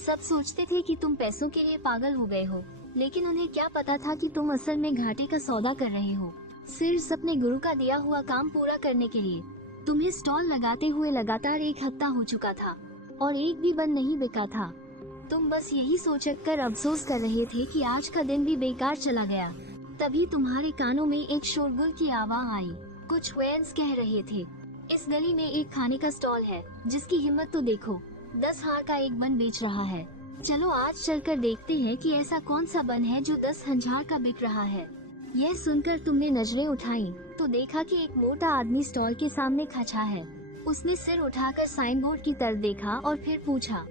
सब सोचते थे कि तुम पैसों के लिए पागल हो गए हो, लेकिन उन्हें क्या पता था कि तुम असल में घाटे का सौदा कर रहे हो, सिर्फ अपने गुरु का दिया हुआ काम पूरा करने के लिए। तुम्हें स्टॉल लगाते हुए लगातार 1 हफ्ता हो चुका था और एक भी बन नहीं बिका था। तुम बस यही सोचकर अफसोस कर रहे थे कि आज का दिन भी बेकार चला गया। तभी तुम्हारे कानों में एक शोरगुल की आवाज आई। कुछ वेन्स कह रहे थे, इस गली में एक खाने का स्टॉल है जिसकी हिम्मत तो देखो, 10 हार का एक बन बेच रहा है। चलो आज चलकर देखते हैं कि ऐसा कौन सा बन है जो 10 हजार का बिक रहा है। यह सुनकर तुमने नजरें उठाई तो देखा कि एक मोटा आदमी स्टॉल के सामने खड़ा है। उसने सिर उठाकर साइन बोर्ड की तरफ देखा और फिर पूछा,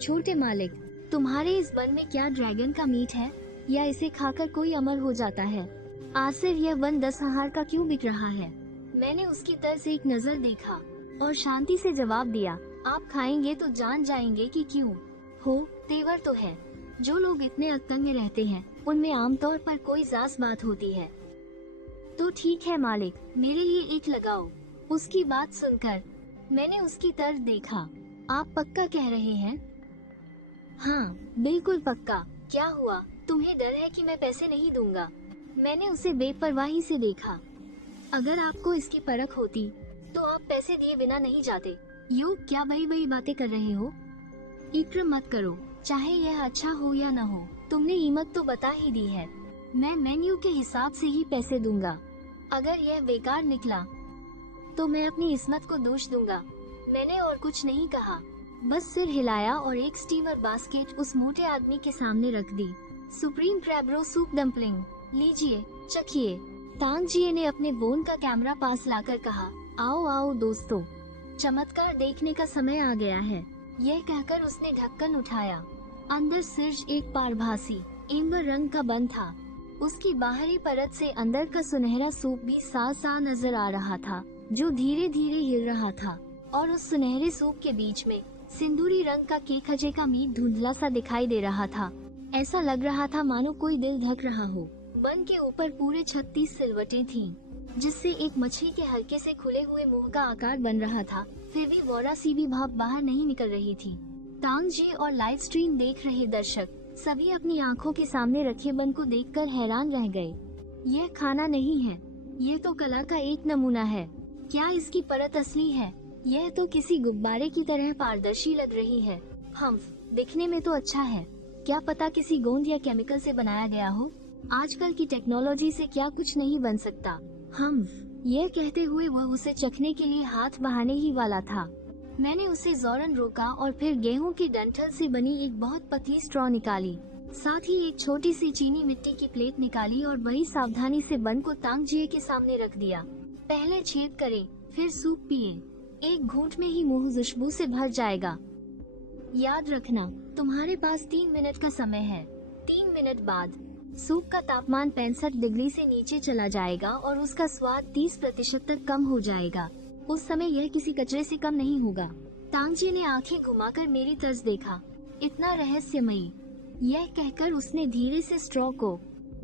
छोटे मालिक, तुम्हारे इस बन में क्या ड्रैगन का मीट है या इसे खाकर कोई अमर हो जाता है? आखिर यह बन 10 हजार का क्यों बिक रहा है? मैंने उसकी तरफ एक नजर देखा और शांति से जवाब दिया, आप खाएंगे तो जान जाएंगे कि क्यों। हो, तेवर तो है। जो लोग इतने अक्कल में रहते हैं उनमें आमतौर पर कोई जास बात होती है। तो ठीक है मालिक, मेरे लिए एक लगाओ। उसकी बात सुनकर मैंने उसकी तरफ देखा। आप पक्का कह रहे हैं? हाँ, बिल्कुल पक्का। क्या हुआ, तुम्हें डर है कि मैं पैसे नहीं दूंगा? मैंने उसे बेपरवाही से देखा। अगर आपको इसकी परख होती तो आप पैसे दिए बिना नहीं जाते। यो, क्या बड़ी बड़ी बातें कर रहे हो? इक्र मत करो, चाहे यह अच्छा हो या न हो, तुमने कीमत तो बता ही दी है। मैं मेन्यू के हिसाब से ही पैसे दूंगा। अगर यह बेकार निकला तो मैं अपनी इस्मत को दोष दूंगा। मैंने और कुछ नहीं कहा, बस सिर हिलाया और एक स्टीमर बास्केट उस मोटे आदमी के सामने रख दी। सुप्रीम क्रैब सूप डम्पलिंग, लीजिए, चखिए। तांगजिए ने अपने फोन का कैमरा पास लाकर कहा, आओ आओ दोस्तों, चमत्कार देखने का समय आ गया है। यह कहकर उसने ढक्कन उठाया। अंदर सिर्फ एक पारभासी एम्बर रंग का बन था। उसकी बाहरी परत से अंदर का सुनहरा सूप भी साफ साफ नजर आ रहा था, जो धीरे धीरे हिल रहा था। और उस सुनहरे सूप के बीच में सिंदूरी रंग का केकजे का मीट धुंधला सा दिखाई दे रहा था। ऐसा लग रहा था मानो कोई दिल धक रहा हो। बन के ऊपर पूरे 36 सिलवटें थीं, जिससे एक मछली के हल्के से खुले हुए मुंह का आकार बन रहा था। फिर भी वोरा सी भी भाप बाहर नहीं निकल रही थी। तांगजी और लाइव स्ट्रीम देख रहे दर्शक सभी अपनी आंखों के सामने रखे बन को देखकर हैरान रह गए। यह खाना नहीं है, यह तो कला का एक नमूना है। क्या इसकी परत असली है? यह तो किसी गुब्बारे की तरह पारदर्शी लग रही है। दिखने में तो अच्छा है, क्या पता किसी गोंद या केमिकल से बनाया गया हो। आजकल की टेक्नोलॉजी से क्या कुछ नहीं बन सकता। यह कहते हुए वह उसे चखने के लिए हाथ बहाने ही वाला था। मैंने उसे जोरन रोका और फिर गेहूं के डंठल से बनी एक बहुत पतली स्ट्रॉ निकाली। साथ ही एक छोटी सी चीनी मिट्टी की प्लेट निकाली और बड़ी सावधानी से बन को तांगजिए के सामने रख दिया। पहले छेद करें, फिर सूप पिए। एक घूंट में ही मुंह खुशबू से भर जाएगा। याद रखना, तुम्हारे पास 3 मिनट का समय है। 3 मिनट बाद सूप का तापमान 65 डिग्री से नीचे चला जाएगा और उसका स्वाद 30% तक कम हो जाएगा। उस समय यह किसी कचरे से कम नहीं होगा। तांगजी ने आंखें घुमाकर मेरी तरफ देखा, इतना रहस्यमयी। यह कहकर उसने धीरे से स्ट्रॉ को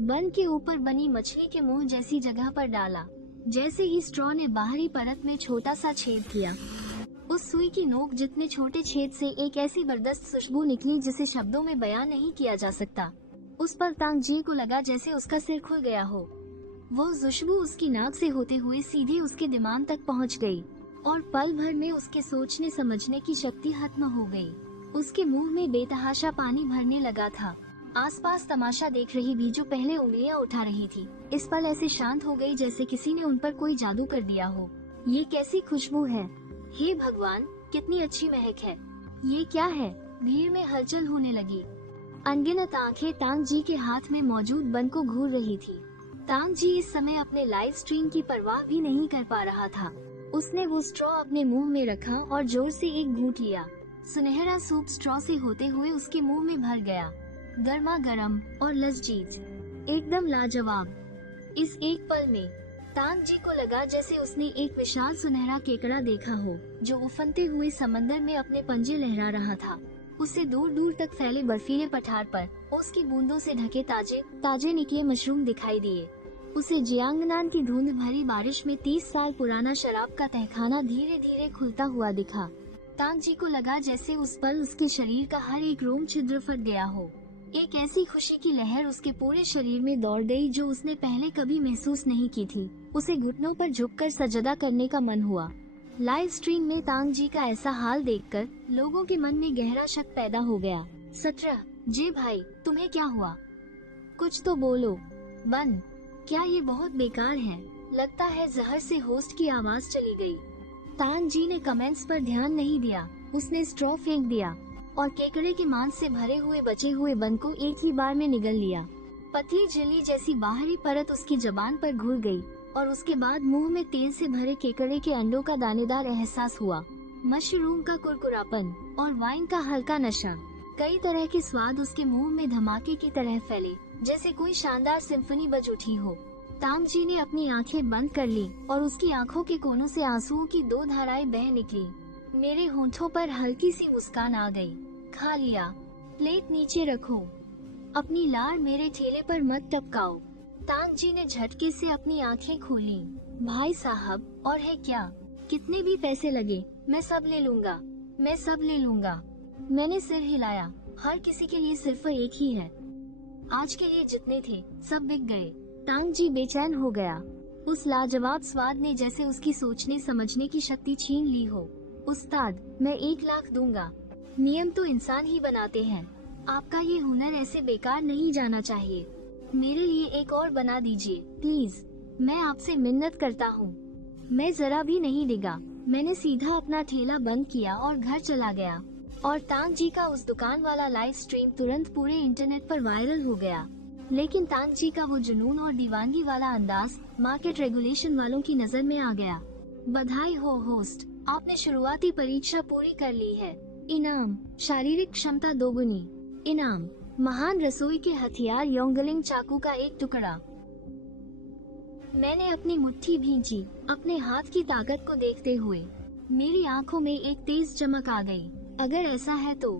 बन के ऊपर बनी मछली के मुंह जैसी जगह पर डाला। जैसे ही स्ट्रॉ ने बाहरी परत में छोटा सा छेद किया, उस सुई की नोक जितने छोटे छेद से एक ऐसी जबरदस्त खुशबू निकली जिसे शब्दों में बयान नहीं किया जा सकता। उस पर तांगजी को लगा जैसे उसका सिर खुल गया हो। वो खुशबू उसकी नाक से होते हुए सीधे उसके दिमाग तक पहुंच गई और पल भर में उसके सोचने समझने की शक्ति खत्म हो गई। उसके मुंह में बेतहाशा पानी भरने लगा था। आसपास तमाशा देख रही भी जो पहले उंगलियां उठा रही थी, इस पल ऐसे शांत हो गई जैसे किसी ने उन पर कोई जादू कर दिया हो। ये कैसी खुशबू है? हे भगवान, कितनी अच्छी महक है। ये क्या है? भीड़ में हलचल होने लगी। अनगिनत आंखें तांगजी के हाथ में मौजूद बन को घूर रही थी। तांगजी इस समय अपने लाइव स्ट्रीम की परवाह भी नहीं कर पा रहा था। उसने वो स्ट्रॉ अपने मुंह में रखा और जोर से एक घूंट लिया। सुनहरा सूप स्ट्रॉ से होते हुए उसके मुंह में भर गया। गर्मा गर्म और लजीज, एकदम लाजवाब। इस एक पल में तांगजी को लगा जैसे उसने एक विशाल सुनहरा केकड़ा देखा हो जो उफनते हुए समंदर में अपने पंजे लहरा रहा था। उसे दूर दूर तक फैले बर्फीले पठार पर उसकी बूंदों से ढके ताजे ताजे निकले मशरूम दिखाई दिए। उसे जियांगनान की धुंध भरी बारिश में 30 साल पुराना शराब का तहखाना धीरे धीरे खुलता हुआ दिखा। तांग जी को लगा जैसे उस पल उसके शरीर का हर एक रोम छिद्र फट गया हो। एक ऐसी खुशी की लहर उसके पूरे शरीर में दौड़ गई जो उसने पहले कभी महसूस नहीं की थी। उसे घुटनों पर झुककर सजदा करने का मन हुआ। लाइव स्ट्रीम में तांग जी का ऐसा हाल देखकर लोगों के मन में गहरा शक पैदा हो गया। 17 जे भाई, तुम्हें क्या हुआ? कुछ तो बोलो। बन, क्या ये बहुत बेकार है? लगता है जहर से होस्ट की आवाज चली गई। तांग जी ने कमेंट्स पर ध्यान नहीं दिया। उसने स्ट्रॉ फेंक दिया और केकड़े के मांस से भरे हुए बचे हुए बन को एक ही बार में निगल लिया। पतली जली जैसी बाहरी परत उसकी जबान पर घुल गई और उसके बाद मुंह में तेल से भरे केकड़े के अंडों का दानेदार एहसास हुआ। मशरूम का कुरकुरापन और वाइन का हल्का नशा, कई तरह के स्वाद उसके मुंह में धमाके की तरह फैले, जैसे कोई शानदार सिम्फनी बज उठी हो। तांग जी ने अपनी आंखें बंद कर ली और उसकी आंखों के कोनों से आंसुओं की 2 धाराएं बह निकली। मेरे होंठों पर हल्की सी मुस्कान आ गई। खा लिया। प्लेट नीचे रखो। अपनी लार मेरे ठेले पर मत टपकाओ। तांग जी ने झटके से अपनी आंखें खोली। भाई साहब, और है क्या? कितने भी पैसे लगे, मैं सब ले लूँगा, मैं सब ले लूँगा। मैंने सिर हिलाया। हर किसी के लिए सिर्फ एक ही है। आज के लिए जितने थे सब बिक गए। तांग जी बेचैन हो गया। उस लाजवाब स्वाद ने जैसे उसकी सोचने समझने की शक्ति छीन ली हो। उस्ताद, मैं 1 लाख दूंगा। नियम तो इंसान ही बनाते हैं। आपका ये हुनर ऐसे बेकार नहीं जाना चाहिए। मेरे लिए एक और बना दीजिए प्लीज। मैं आपसे मिन्नत करता हूँ। मैं जरा भी नहीं डिगा। मैंने सीधा अपना ठेला बंद किया और घर चला गया। और तांग जी का उस दुकान वाला लाइव स्ट्रीम तुरंत पूरे इंटरनेट पर वायरल हो गया। लेकिन तांग जी का वो जुनून और दीवानगी वाला अंदाज मार्केट रेगुलेशन वालों की नजर में आ गया। बधाई हो होस्ट, आपने शुरुआती परीक्षा पूरी कर ली है। इनाम, शारीरिक क्षमता 2 गुनी। इनाम, महान रसोई के हथियार योंगलिंग चाकू का एक टुकड़ा। मैंने अपनी मुट्ठी भींची, अपने हाथ की ताकत को देखते हुए। मेरी आंखों में एक तेज चमक आ गई। अगर ऐसा है तो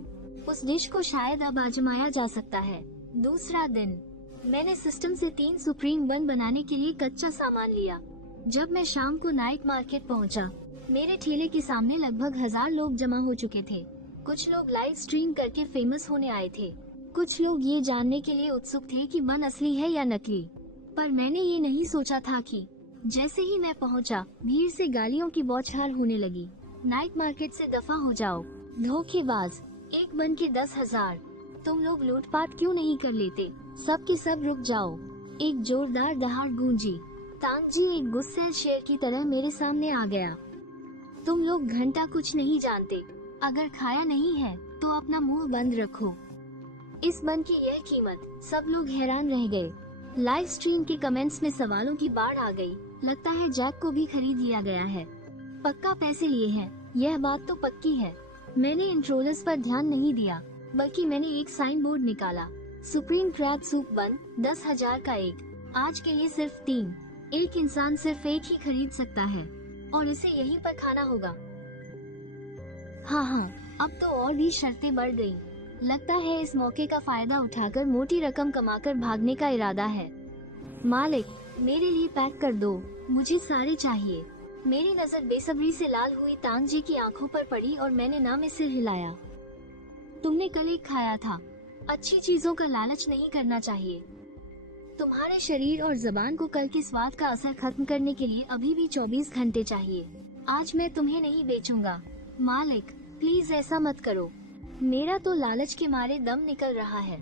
उस डिश को शायद अब आजमाया जा सकता है। दूसरा दिन, मैंने सिस्टम से 3 सुप्रीम बन बनाने के लिए कच्चा सामान लिया। जब मैं शाम को नाइट मार्केट पहुंचा, मेरे ठेले के सामने लगभग 1000 लोग जमा हो चुके थे। कुछ लोग लाइव स्ट्रीम करके फेमस होने आए थे। कुछ लोग ये जानने के लिए उत्सुक थे कि बन असली है या नकली। पर मैंने ये नहीं सोचा था कि जैसे ही मैं पहुंचा, भीड़ से गालियों की बौछार होने लगी। नाइट मार्केट से दफा हो जाओ, धोखेबाज। एक बन के 10,000। तुम लोग लूटपाट क्यों नहीं कर लेते? सब के सब रुक जाओ। एक जोरदार दहाड़ गूंजी। तांग जी एक गुस्सैल शेर की तरह मेरे सामने आ गया। तुम लोग घंटा कुछ नहीं जानते। अगर खाया नहीं है तो अपना मुंह बंद रखो। इस बन की यह कीमत। सब लोग हैरान रह गए। लाइव स्ट्रीम के कमेंट्स में सवालों की बाढ़ आ गई। लगता है जैक को भी खरीद लिया गया है। पक्का पैसे लिए हैं, यह बात तो पक्की है। मैंने इंट्रोलर्स पर ध्यान नहीं दिया, बल्कि मैंने एक साइन बोर्ड निकाला। सुप्रीम क्रैब सूप बन 10,000 का एक। आज के लिए सिर्फ 3। एक इंसान सिर्फ एक ही खरीद सकता है और इसे यहीं पर खाना होगा। हाँ, अब तो और भी शर्तें बढ़ गई। लगता है इस मौके का फायदा उठाकर मोटी रकम कमाकर भागने का इरादा है। मालिक, मेरे लिए पैक कर दो, मुझे सारे चाहिए। मेरी नजर बेसब्री से लाल हुई तांग जी की आंखों पर पड़ी और मैंने ना में सिर हिलाया। तुमने कल एक खाया था। अच्छी चीजों का लालच नहीं करना चाहिए। तुम्हारे शरीर और जबान को कल के स्वाद का असर खत्म करने के लिए अभी भी 24 घंटे चाहिए। आज मैं तुम्हें नहीं बेचूंगा। मालिक, प्लीज ऐसा मत करो। मेरा तो लालच के मारे दम निकल रहा है।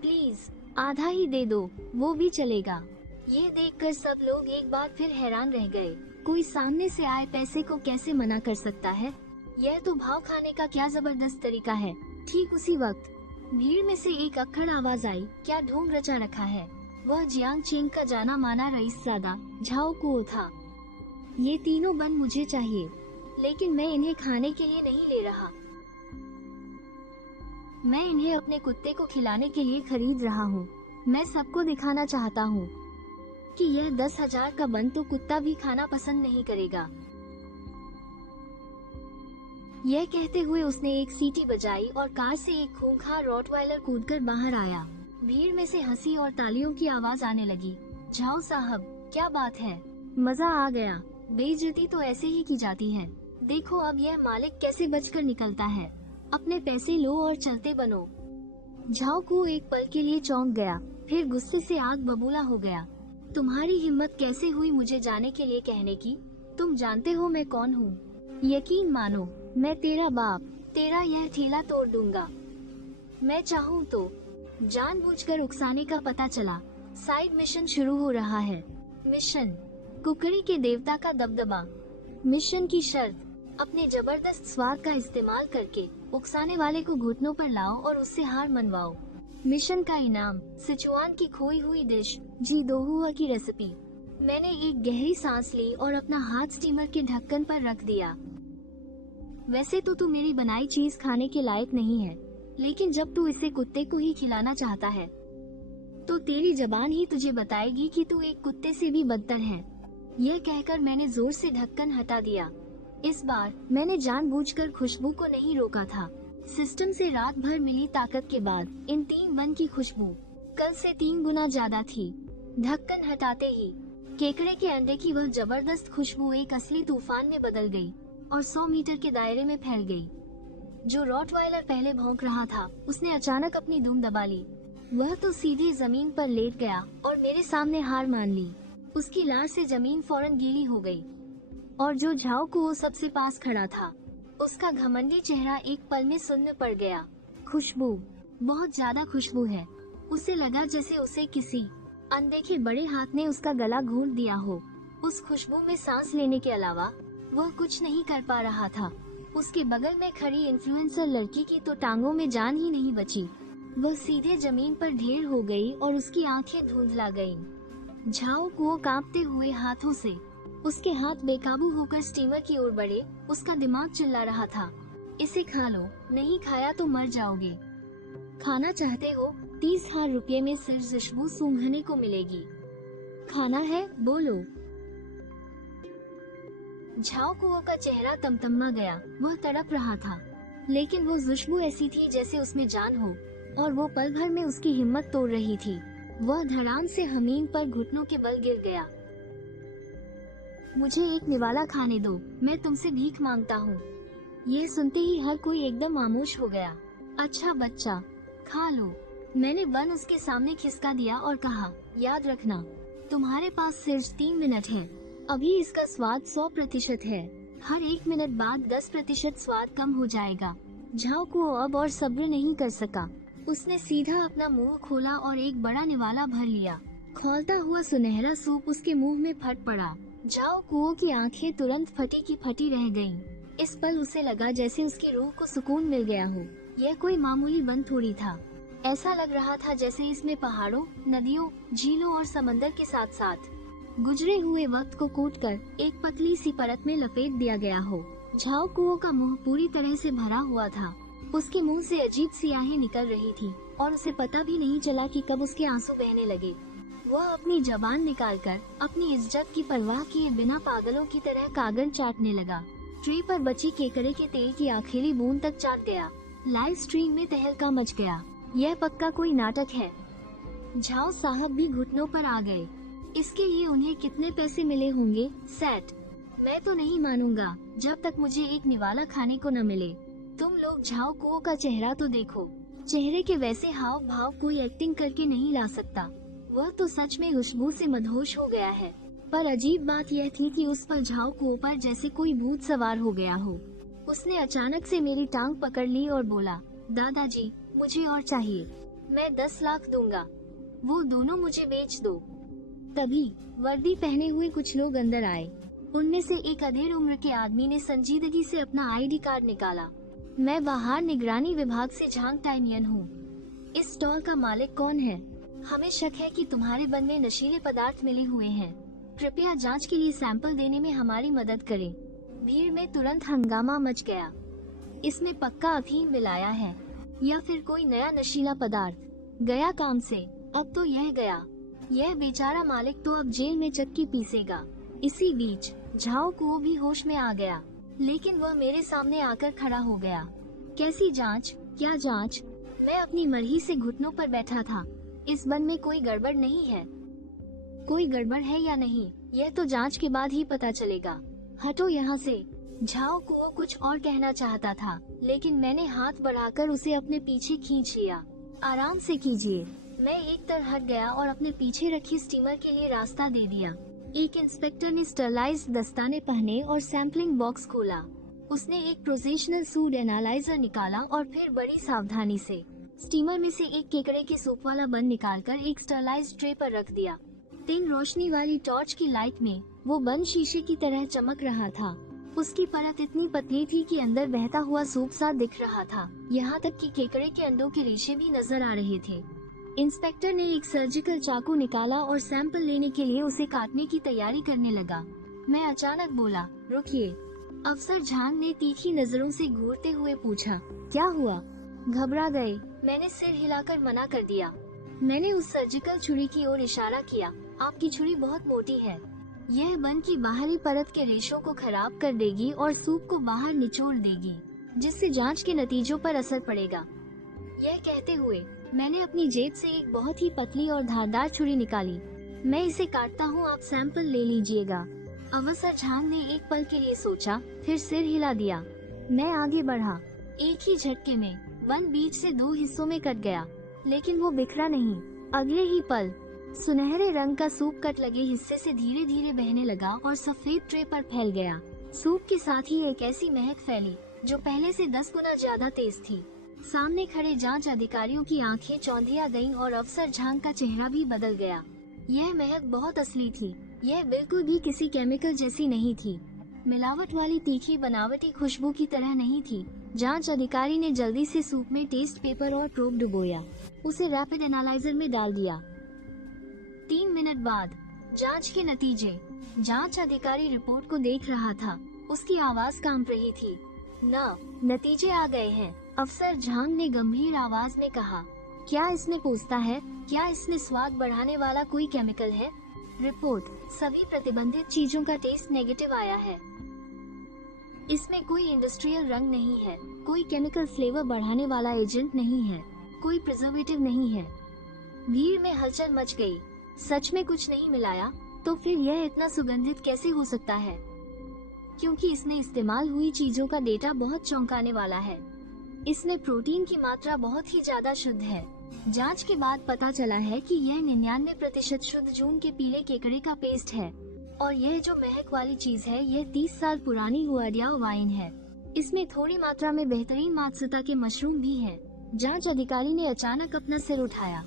प्लीज आधा ही दे दो, वो भी चलेगा। ये देखकर सब लोग एक बार फिर हैरान रह गए। कोई सामने से आए पैसे को कैसे मना कर सकता है? यह तो भाव खाने का क्या जबरदस्त तरीका है। ठीक उसी वक्त भीड़ में से एक अक्खड़ आवाज आई। क्या ढोंग रचा रखा है? वह जियांग चेंग का जाना माना रईसजादा झाओ कुओ था। ये तीनों बन मुझे चाहिए, लेकिन मैं इन्हें खाने के लिए नहीं ले रहा। मैं इन्हें अपने कुत्ते को खिलाने के लिए खरीद रहा हूँ। मैं सबको दिखाना चाहता हूँ कि यह 10,000 का बन तो कुत्ता भी खाना पसंद नहीं करेगा। यह कहते हुए उसने एक सीटी बजाई और कार से एक खूंखार रॉटवाइलर कूदकर बाहर आया। भीड़ में से हंसी और तालियों की आवाज आने लगी। झाओ साहब, क्या बात है? मजा आ गया। बेइज्जती तो ऐसे ही की जाती है। देखो अब यह मालिक कैसे बचकर निकलता है। अपने पैसे लो और चलते बनो। झाओ को एक पल के लिए चौंक गया, फिर गुस्से से आग बबूला हो गया। तुम्हारी हिम्मत कैसे हुई मुझे जाने के लिए कहने की? तुम जानते हो मैं कौन हूँ? यकीन मानो, मैं तेरा बाप, तेरा यह ठेला तोड़ दूंगा मैं चाहूँ तो। जानबूझकर उकसाने का पता चला। साइड मिशन शुरू हो रहा है। मिशन, कुकड़ी के देवता का दबदबा। मिशन की शर्त, अपने जबरदस्त स्वाद का इस्तेमाल करके उकसाने वाले को घुटनों पर लाओ और उससे हार मनवाओ। मिशन का इनाम, सिचुआन की खोई हुई डिश जी दोहुआ की रेसिपी। मैंने एक गहरी सांस ली और अपना हाथ स्टीमर के ढक्कन पर रख दिया। वैसे तो तू मेरी बनाई चीज खाने के लायक नहीं है, लेकिन जब तू इसे कुत्ते को ही खिलाना चाहता है, तो तेरी जबान ही तुझे बताएगी कि तू एक कुत्ते से भी बदतर है। यह कहकर मैंने जोर से ढक्कन हटा दिया। इस बार मैंने जानबूझकर खुशबू को नहीं रोका था। सिस्टम से रात भर मिली ताकत के बाद इन 3 बन की खुशबू कल से 3 गुना ज्यादा थी। ढक्कन हटाते ही केकड़े के अंडे की वह जबरदस्त खुशबू एक असली तूफान में बदल गई और 100 मीटर के दायरे में फैल गई। जो रॉटवाइलर पहले भौंक रहा था, उसने अचानक अपनी दुम दबा ली। वह तो सीधे जमीन पर लेट गया और मेरे सामने हार मान ली। उसकी लार से जमीन फौरन गीली हो गई और जो झाओ को सबसे पास खड़ा था, उसका घमंडी चेहरा एक पल में सुन्न पड़ गया। खुशबू, बहुत ज्यादा खुशबू है। उसे लगा जैसे उसे किसी अनदेखे बड़े हाथ ने उसका गला घोंट दिया हो। उस खुशबू में सांस लेने के अलावा वह कुछ नहीं कर पा रहा था। उसके बगल में खड़ी इन्फ्लुएंसर लड़की की तो टांगों में जान ही नहीं बची। वह सीधे जमीन पर ढेर हो गई और उसकी आंखें धुंधला गईं। झाओ को कांपते हुए हाथों से उसके हाथ बेकाबू होकर स्टीमर की ओर बढ़े। उसका दिमाग चिल्ला रहा था, इसे खा लो, नहीं खाया तो मर जाओगे। खाना चाहते हो? 30,000 रुपये में सिर्फ खुशबू सूंघने को मिलेगी। खाना है? बोलो। झाओ कुओं का चेहरा तमतमा गया। वह तड़प रहा था, लेकिन वो खुशबू ऐसी थी जैसे उसमें जान हो, और वो पल भर में उसकी हिम्मत तोड़ रही थी। वह धड़ाम से जमीन पर घुटनों के बल गिर गया। मुझे एक निवाला खाने दो, मैं तुमसे भीख मांगता हूँ। यह सुनते ही हर कोई एकदम खामोश हो गया। अच्छा बच्चा, खा लो। मैंने बन उसके सामने खिसका दिया और कहा, याद रखना, तुम्हारे पास सिर्फ 3 मिनट है। अभी इसका स्वाद 100% है। हर 1 मिनट बाद 10% स्वाद कम हो जाएगा। झाओ को अब और सब्र नहीं कर सका। उसने सीधा अपना मुंह खोला और एक बड़ा निवाला भर लिया। खौलता हुआ सुनहरा सूप उसके मुंह में फट पड़ा। झाओ कुओं की आंखें तुरंत फटी की फटी रह गईं। इस पल उसे लगा जैसे उसकी रूह को सुकून मिल गया हो। यह कोई मामूली बन थोड़ी था। ऐसा लग रहा था जैसे इसमें पहाड़ों, नदियों, झीलों और समंदर के साथ साथ गुजरे हुए वक्त को कूटकर एक पतली सी परत में लपेट दिया गया हो। झाओ कुओं का मुंह पूरी तरह से भरा हुआ था। उसके मुंह से अजीब सी आहें निकल रही थी और उसे पता भी नहीं चला कि कब उसके आंसू बहने लगे। वह अपनी जबान निकालकर अपनी इज्जत की परवाह किए बिना पागलों की तरह कागज चाटने लगा। ट्रे पर बची केकड़े के तेल की आखिरी बूंद तक चाट गया। लाइव स्ट्रीम में तहलका मच गया। यह पक्का कोई नाटक है। झाओ साहब भी घुटनों पर आ गए। इसके लिए उन्हें कितने पैसे मिले होंगे? सेट। मैं तो नहीं मानूंगा जब तक मुझे एक निवाला खाने को न मिले। तुम लोग झाओ कुओं का चेहरा तो देखो। चेहरे के वैसे हाव भाव कोई एक्टिंग करके नहीं ला सकता। वह तो सच में खुशबू से मदहोश हो गया है। पर अजीब बात यह थी कि उस पर झाओ कुओं पर जैसे कोई भूत सवार हो गया हो। उसने अचानक से मेरी टांग पकड़ ली और बोला, दादाजी, मुझे और चाहिए। मैं 10 लाख दूंगा। वो दोनों मुझे बेच दो। तभी वर्दी पहने हुए कुछ लोग अंदर आए। उनमें से एक अधेड़ उम्र के आदमी ने संजीदगी से अपना आईडी कार्ड निकाला। मैं बाहर निगरानी विभाग से झांग टाइमियन हूँ। इस स्टॉल का मालिक कौन है? हमें शक है कि तुम्हारे बन में नशीले पदार्थ मिले हुए हैं। कृपया जांच के लिए सैंपल देने में हमारी मदद करें। भीड़ में तुरंत हंगामा मच गया। इसमें पक्का अफीम मिलाया है या फिर कोई नया नशीला पदार्थ। गया काम से। अब तो यह गया। यह बेचारा मालिक तो अब जेल में चक्की पीसेगा। इसी बीच झाओ को भी होश में आ गया, लेकिन वह मेरे सामने आकर खड़ा हो गया। कैसी जांच? क्या जांच? मैं अपनी मर्जी से घुटनों पर बैठा था। इस बन में कोई गड़बड़ नहीं है। कोई गड़बड़ है या नहीं, यह तो जांच के बाद ही पता चलेगा। हटो यहाँ से। झाओ कुओ कुछ और कहना चाहता था, लेकिन मैंने हाथ बढ़ाकर उसे अपने पीछे खींच लिया। आराम से कीजिए। मैं एक तरफ हट गया और अपने पीछे रखी स्टीमर के लिए रास्ता दे दिया। एक इंस्पेक्टर ने स्टरलाइज्ड दस्ताने पहने और सैंपलिंग बॉक्स खोला। उसने एक प्रोफेशनल सूड एनालाइजर निकाला और फिर बड़ी सावधानी से स्टीमर में से एक केकड़े के सूप वाला बन निकालकर एक स्टरलाइज्ड ट्रे पर रख दिया। तेज रोशनी वाली टॉर्च की लाइट में वो बन शीशे की तरह चमक रहा था। उसकी परत इतनी पतली थी कि अंदर बहता हुआ सूप सा दिख रहा था। यहाँ तक कि केकड़े के अंडों के रेशे भी नजर आ रहे थे। इंस्पेक्टर ने एक सर्जिकल चाकू निकाला और सैंपल लेने के लिए उसे काटने की तैयारी करने लगा। मैं अचानक बोला, रुकिए। अफसर झांग ने तीखी नजरों से घूरते हुए पूछा, क्या हुआ? घबरा गए? मैंने सिर हिलाकर मना कर दिया। मैंने उस सर्जिकल छुरी की ओर इशारा किया। आपकी छुरी बहुत मोटी है। यह बन की बाहरी परत के रेशों को खराब कर देगी और सूप को बाहर निचोड़ देगी, जिससे जांच के नतीजों पर असर पड़ेगा। यह कहते हुए मैंने अपनी जेब से एक बहुत ही पतली और धारदार छुरी निकाली। मैं इसे काटता हूँ, आप सैंपल ले लीजिएगा। अफसर झांग ने एक पल के लिए सोचा, फिर सिर हिला दिया। मैं आगे बढ़ा। एक ही झटके में वन बीच से दो हिस्सों में कट गया, लेकिन वो बिखरा नहीं। अगले ही पल सुनहरे रंग का सूप कट लगे हिस्से से धीरे धीरे बहने लगा और सफेद ट्रे पर फैल गया। सूप के साथ ही एक ऐसी महक फैली जो पहले से 10 गुना ज्यादा तेज थी। सामने खड़े जांच अधिकारियों की आंखें चौंधिया गईं और अफसर झांग का चेहरा भी बदल गया। यह महक बहुत असली थी। यह बिल्कुल भी किसी केमिकल जैसी नहीं थी। मिलावट वाली तीखी बनावटी खुशबू की तरह नहीं थी। जांच अधिकारी ने जल्दी से सूप में टेस्ट पेपर और प्रोब डुबोया। उसे रैपिड एनालाइजर में डाल दिया। 3 मिनट बाद जांच के नतीजे। जांच अधिकारी रिपोर्ट को देख रहा था। उसकी आवाज कांप रही थी। नतीजे आ गए हैं, अफसर झांग ने गंभीर आवाज में कहा। क्या इसमें पूछता है? क्या इसमें स्वाद बढ़ाने वाला कोई केमिकल है? रिपोर्ट, सभी प्रतिबंधित चीजों का टेस्ट नेगेटिव आया है। इसमें कोई इंडस्ट्रियल रंग नहीं है, कोई केमिकल फ्लेवर बढ़ाने वाला एजेंट नहीं है, कोई प्रिजर्वेटिव नहीं है। भीड़ में हलचल मच गई। सच में कुछ नहीं मिलाया? तो फिर यह इतना सुगंधित कैसे हो सकता है? क्योंकि इसमें इस्तेमाल हुई चीजों का डेटा बहुत चौंकाने वाला है। इसमें प्रोटीन की मात्रा बहुत ही ज्यादा शुद्ध है। जांच के बाद पता चला है कि यह 99% शुद्ध जून के पीले केकड़े का पेस्ट है। और यह जो महक वाली चीज है, यह 30 साल पुरानी हुआडिया वाइन है। इसमें थोड़ी मात्रा में बेहतरीन मात्सुता के मशरूम भी हैं। जांच अधिकारी ने अचानक अपना सिर उठाया।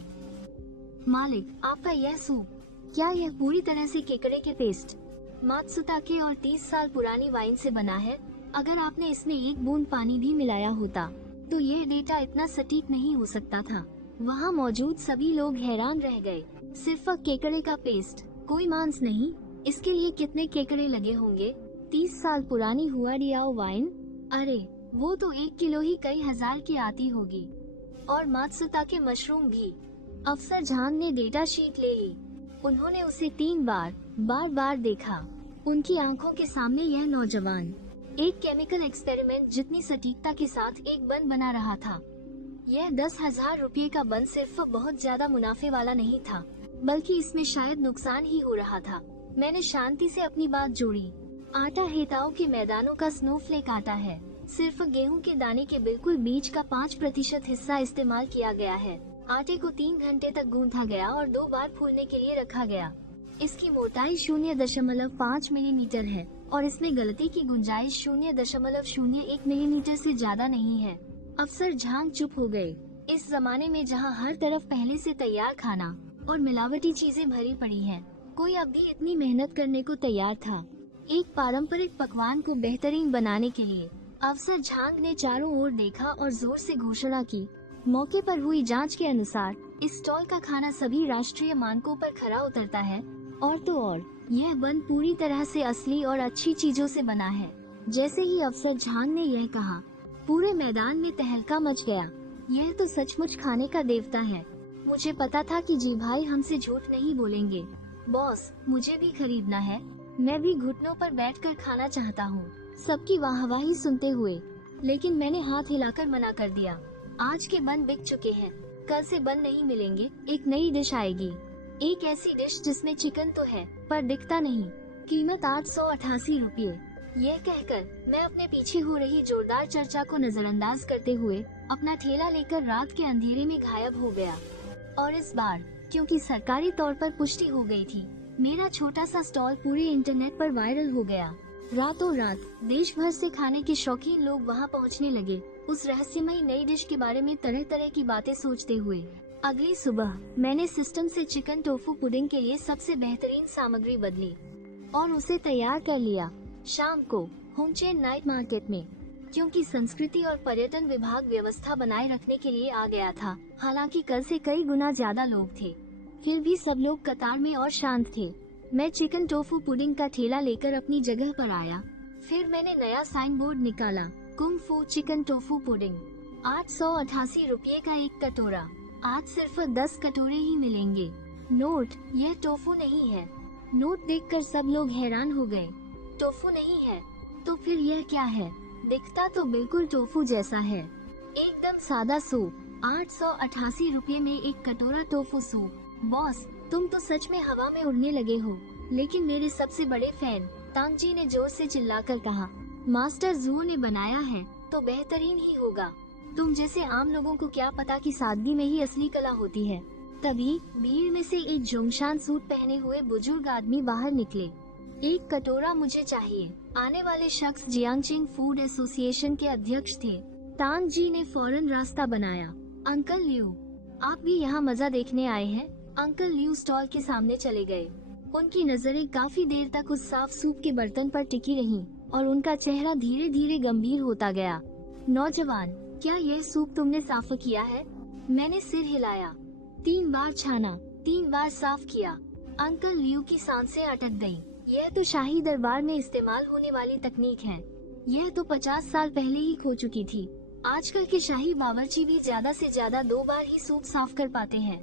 मालिक, आपका यह सूप, क्या यह पूरी तरह से केकड़े के पेस्ट, मात्सुता के और 30 साल पुरानी वाइन से बना है? अगर आपने इसमें एक बूंद पानी भी मिलाया होता तो यह डेटा इतना सटीक नहीं हो सकता था। वहाँ मौजूद सभी लोग हैरान रह गए। सिर्फ केकड़े का पेस्ट, कोई मांस नहीं। इसके लिए कितने केकड़े लगे होंगे? 30 साल पुरानी हुआडिया वाइन? अरे वो तो 1 किलो ही कई हजार की आती होगी। और मात्सुता के मशरूम भी। अफसर झांग ने डेटा शीट ले ली। उन्होंने उसे 3 बार देखा। उनकी आंखों के सामने यह नौजवान एक केमिकल एक्सपेरिमेंट जितनी सटीकता के साथ एक बन बना रहा था। यह 10,000 रुपये का बन सिर्फ बहुत ज्यादा मुनाफे वाला नहीं था, बल्कि इसमें शायद नुकसान ही हो रहा था। मैंने शांति से अपनी बात जोड़ी। आटा हेताओं के मैदानों का स्नोफ्लेक आटा है। सिर्फ गेहूं के दाने के बिल्कुल बीच का 5% हिस्सा इस्तेमाल किया गया है। आटे को 3 घंटे तक गूंथा गया और 2 बार फूलने के लिए रखा गया। इसकी मोटाई 0.5 मिलीमीटर है और इसमें गलती की गुंजाइश 0.01 मिलीमीटर से ज्यादा नहीं है। अफसर झांग चुप हो गए। इस जमाने में जहां हर तरफ पहले से तैयार खाना और मिलावटी चीजें भरी पड़ी हैं, कोई अब भी इतनी मेहनत करने को तैयार था एक पारंपरिक पकवान को बेहतरीन बनाने के लिए। अफसर झांग ने चारों ओर देखा और जोर से घोषणा की। मौके पर हुई जांच के अनुसार इस स्टॉल का खाना सभी राष्ट्रीय मानकों पर खरा उतरता है। और तो और यह बन पूरी तरह से असली और अच्छी चीजों से बना है। जैसे ही अफसर झांग ने यह कहा, पूरे मैदान में तहलका मच गया। यह तो सचमुच खाने का देवता है। मुझे पता था कि जी भाई हमसे झूठ नहीं बोलेंगे। बॉस, मुझे भी खरीदना है। मैं भी घुटनों पर बैठकर खाना चाहता हूँ। सबकी वाहवाही सुनते हुए, लेकिन मैंने हाथ हिलाकर मना कर दिया। आज के बन बिक चुके हैं, कल से बन नहीं मिलेंगे। एक नई डिश आएगी, एक ऐसी डिश जिसमें चिकन तो है पर दिखता नहीं। कीमत 888 रुपये। यह कहकर मैं अपने पीछे हो रही जोरदार चर्चा को नजरअंदाज करते हुए अपना ठेला लेकर रात के अंधेरे में गायब हो गया। और इस बार क्योंकि सरकारी तौर पर पुष्टि हो गई थी, मेरा छोटा सा स्टॉल पूरे इंटरनेट पर वायरल हो गया। रातों रात देश भर से खाने के शौकीन लोग वहां पहुंचने लगे, उस रहस्यमयी नई डिश के बारे में तरह तरह की बातें सोचते हुए। अगली सुबह मैंने सिस्टम से चिकन टोफू पुडिंग के लिए सबसे बेहतरीन सामग्री बदली और उसे तैयार कर लिया। शाम को होमचेन नाइट मार्केट में, क्योंकि संस्कृति और पर्यटन विभाग व्यवस्था बनाए रखने के लिए आ गया था। हालांकि कल से कई गुना ज्यादा लोग थे, फिर भी सब लोग कतार में और शांत थे। मैं चिकन टोफू पुडिंग का ठेला लेकर अपनी जगह पर आया। फिर मैंने नया साइन बोर्ड निकाला, कुंग फू चिकन टोफू पुडिंग, 888 रुपये का एक कटोरा। आज सिर्फ 10 कटोरे ही मिलेंगे। नोट, यह टोफू नहीं है। नोट देखकर सब लोग हैरान हो गए। टोफू नहीं है तो फिर यह क्या है? दिखता तो बिल्कुल टोफू जैसा है, एकदम सादा सूप। 888 रुपये में एक कटोरा टोफू सूप। बॉस, तुम तो सच में हवा में उड़ने लगे हो। लेकिन मेरे सबसे बड़े फैन तांगजी ने जोर से चिल्लाकर कहा, मास्टर जू ने बनाया है तो बेहतरीन ही होगा। तुम जैसे आम लोगों को क्या पता कि सादगी में ही असली कला होती है। तभी भीड़ में से एक जोंगशान सूट पहने हुए बुजुर्ग आदमी बाहर निकले। एक कटोरा मुझे चाहिए। आने वाले शख्स जियांगचिंग फूड एसोसिएशन के अध्यक्ष थे। तांग जी ने फौरन रास्ता बनाया। अंकल लियू, आप भी यहाँ मजा देखने आए हैं? अंकल लियू स्टॉल के सामने चले गए। उनकी नजरें काफी देर तक उस साफ सूप के बर्तन पर टिकी रहीं और उनका चेहरा धीरे धीरे गंभीर होता गया। नौजवान, क्या यह सूप तुमने साफ किया है? मैंने सिर हिलाया। 3 बार छाना, 3 बार साफ किया। अंकल लियू की सांसें अटक गईं। यह तो शाही दरबार में इस्तेमाल होने वाली तकनीक है। यह तो 50 साल पहले ही खो चुकी थी। आजकल के शाही बावर्ची भी ज्यादा से ज्यादा 2 बार ही सूप साफ कर पाते हैं।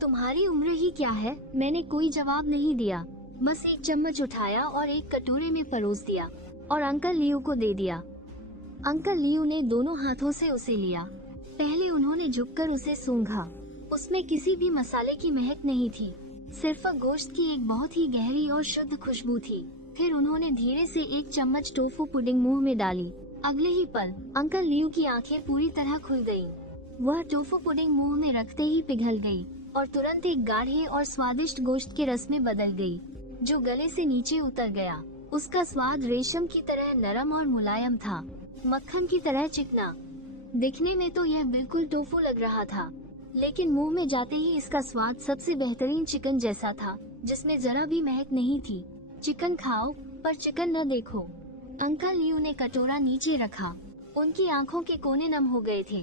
तुम्हारी उम्र ही क्या है? मैंने कोई जवाब नहीं दिया, बस एक चम्मच उठाया और एक कटोरे में परोस दिया और अंकल लियू को दे दिया। अंकल लियू ने दोनों हाथों से उसे लिया। पहले उन्होंने झुककर उसे सूंघा। उसमें किसी भी मसाले की महक नहीं थी, सिर्फ गोश्त की एक बहुत ही गहरी और शुद्ध खुशबू थी। फिर उन्होंने धीरे से एक चम्मच टोफू पुडिंग मुंह में डाली। अगले ही पल अंकल लियू की आंखें पूरी तरह खुल गईं। वह टोफू पुडिंग मुंह में रखते ही पिघल गई और तुरंत एक गाढ़े और स्वादिष्ट गोश्त के रस में बदल गई, जो गले से नीचे उतर गया। उसका स्वाद रेशम की तरह नरम और मुलायम था, मक्खन की तरह चिकना। दिखने में तो यह बिल्कुल टोफू लग रहा था, लेकिन मुंह में जाते ही इसका स्वाद सबसे बेहतरीन चिकन जैसा था, जिसमें जरा भी महक नहीं थी। चिकन खाओ पर चिकन न देखो। अंकल लियू ने कटोरा नीचे रखा। उनकी आंखों के कोने नम हो गए थे।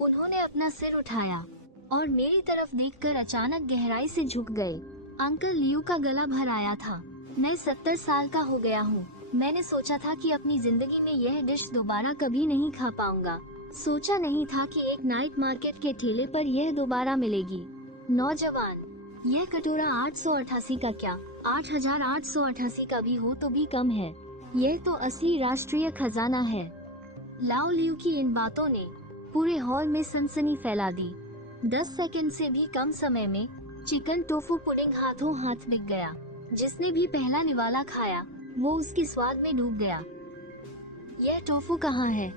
उन्होंने अपना सिर उठाया और मेरी तरफ देखकर अचानक गहराई से झुक गए। अंकल लियू का गला भर आया था। मैं 70 साल का हो गया हूँ। मैंने सोचा था कि अपनी जिंदगी में यह डिश दोबारा कभी नहीं खा पाऊंगा। सोचा नहीं था कि एक नाइट मार्केट के ठेले पर यह दोबारा मिलेगी। नौजवान, यह कटोरा 888 का क्या, 8888 का भी हो तो भी कम है। यह तो असली राष्ट्रीय खजाना है। लाओ लियू की इन बातों ने पूरे हॉल में सनसनी फैला दी। 10 सेकंड से भी कम समय में चिकन टोफू पुडिंग हाथों हाथ बिक गया। जिसने भी पहला निवाला खाया वो उसके स्वाद में डूब गया। यह टोफू कहाँ है?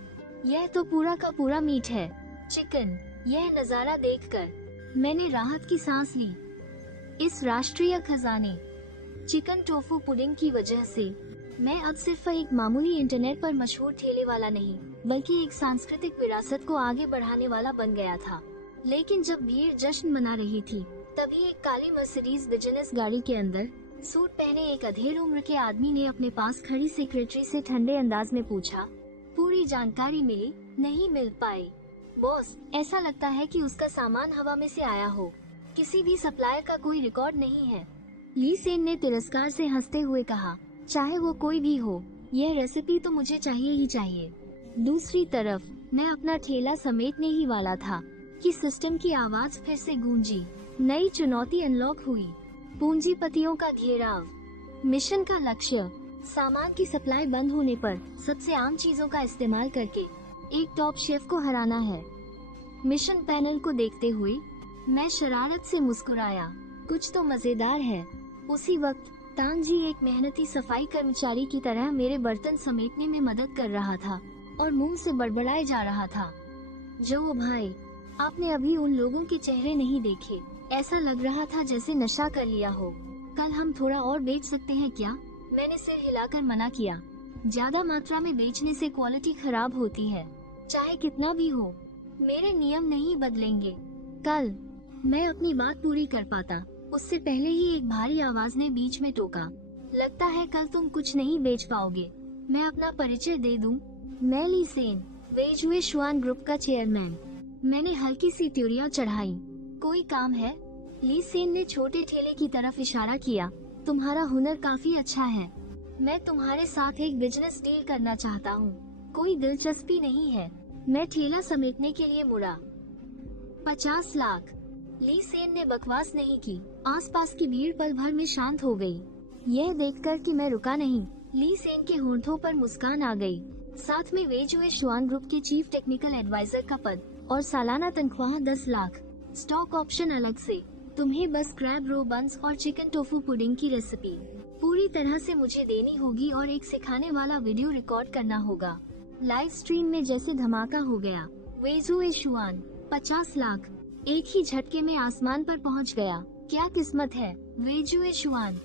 यह तो पूरा का पूरा मीट है, चिकन। यह नजारा देखकर मैंने राहत की सांस ली। इस राष्ट्रीय खजाने चिकन टोफू पुडिंग की वजह से मैं अब सिर्फ एक मामूली इंटरनेट पर मशहूर ठेले वाला नहीं, बल्कि एक सांस्कृतिक विरासत को आगे बढ़ाने वाला बन गया था। लेकिन जब भीड़ जश्न मना रही थी, तभी एक काली मर्सिडीज बिजनेस गाड़ी के अंदर सूट पहने एक अधेड़ उम्र के आदमी ने अपने पास खड़ी सेक्रेटरी से ठंडे अंदाज में पूछा, पूरी जानकारी मिली? नहीं मिल पाई बॉस। ऐसा लगता है कि उसका सामान हवा में से आया हो। किसी भी सप्लायर का कोई रिकॉर्ड नहीं है। ली सेन ने तिरस्कार से हंसते हुए कहा, चाहे वो कोई भी हो, यह रेसिपी तो मुझे चाहिए ही चाहिए। दूसरी तरफ मैं अपना ठेला समेटने ही वाला था कि सिस्टम की आवाज फिर से गूंजी। नई चुनौती अनलॉक हुई। पूंजीपतियों का घेराव। मिशन का लक्ष्य, सामान की सप्लाई बंद होने पर सबसे आम चीजों का इस्तेमाल करके एक टॉप शेफ को हराना है। मिशन पैनल को देखते हुए मैं शरारत से मुस्कुराया। कुछ तो मजेदार है। उसी वक्त तांग जी एक मेहनती सफाई कर्मचारी की तरह मेरे बर्तन समेटने में मदद कर रहा था और मुंह से बड़बड़ाए जा रहा था। जो भाई, आपने अभी उन लोगों के चेहरे नहीं देखे, ऐसा लग रहा था जैसे नशा कर लिया हो। कल हम थोड़ा और बेच सकते हैं क्या? मैंने सिर हिलाकर मना किया। ज्यादा मात्रा में बेचने से क्वालिटी खराब होती है, चाहे कितना भी हो। मेरे नियम नहीं बदलेंगे। कल मैं अपनी बात पूरी कर पाता, उससे पहले ही एक भारी आवाज ने बीच में टोका, लगता है कल तुम कुछ नहीं बेच पाओगे। मैं अपना परिचय दे दूं? मैं ली सेन, वेजुए शुआन ग्रुप का चेयरमैन। मैंने हल्की सी त्योरियां चढ़ाई। कोई काम है? ली सेन ने छोटे ठेले की तरफ इशारा किया। तुम्हारा हुनर काफी अच्छा है। मैं तुम्हारे साथ एक बिजनेस डील करना चाहता हूँ। कोई दिलचस्पी नहीं है? मैं ठेला समेटने के लिए मुड़ा। 50 लाख। ली सेन ने बकवास नहीं की। आसपास की भीड़ पल भर में शांत हो गई। यह देखकर कि मैं रुका नहीं, ली सेन के होंठों पर मुस्कान आ गई। साथ में वेजुए शुआन ग्रुप के चीफ टेक्निकल एडवाइजर का पद और सालाना तनख्वाह 10 लाख। स्टॉक ऑप्शन अलग से। तुम्हें बस क्रैब रो बंस और चिकन टोफू पुडिंग की रेसिपी पूरी तरह से मुझे देनी होगी और एक सिखाने वाला वीडियो रिकॉर्ड करना होगा। लाइव स्ट्रीम में जैसे धमाका हो गया। वेजुए शुआन 50 लाख, एक ही झटके में आसमान पर पहुंच गया। क्या किस्मत है वेजुए शुआन,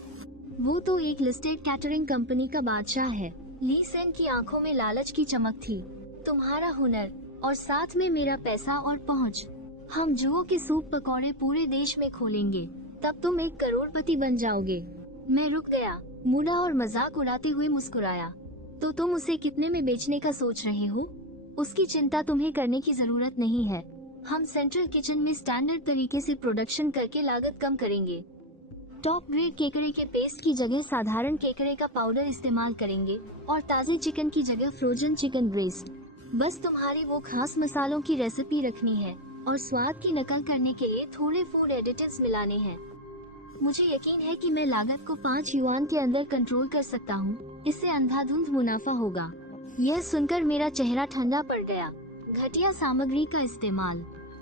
वो तो एक लिस्टेड कैटरिंग कंपनी का बादशाह है। ली सेन की आंखों में लालच की चमक थी। तुम्हारा हुनर और साथ में मेरा पैसा और पहुंच, हम जुओं के सूप पकौड़े पूरे देश में खोलेंगे, तब तुम एक करोड़पति बन जाओगे। मैं रुक गया, मुड़ा और मजाक उड़ाते हुए मुस्कुराया। तो तुम उसे कितने में बेचने का सोच रहे हो? उसकी चिंता तुम्हें करने की जरूरत नहीं है। हम सेंट्रल किचन में स्टैंडर्ड तरीके से प्रोडक्शन करके लागत कम करेंगे। टॉप ग्रेड केकड़े के पेस्ट की जगह साधारण केकड़े का पाउडर इस्तेमाल करेंगे और ताजे चिकन की जगह फ्रोजन चिकन ब्रेस्ट। बस तुम्हारी वो खास मसालों की रेसिपी रखनी है और स्वाद की नकल करने के लिए थोड़े फूड एडिटिव्स मिलाने हैं। मुझे यकीन है कि मैं लागत को 5 युआन के अंदर कंट्रोल कर सकता हूँ। इससे अंधाधुंध मुनाफा होगा। यह सुनकर मेरा चेहरा ठंडा पड़ गया। घटिया सामग्री का इस्तेमाल,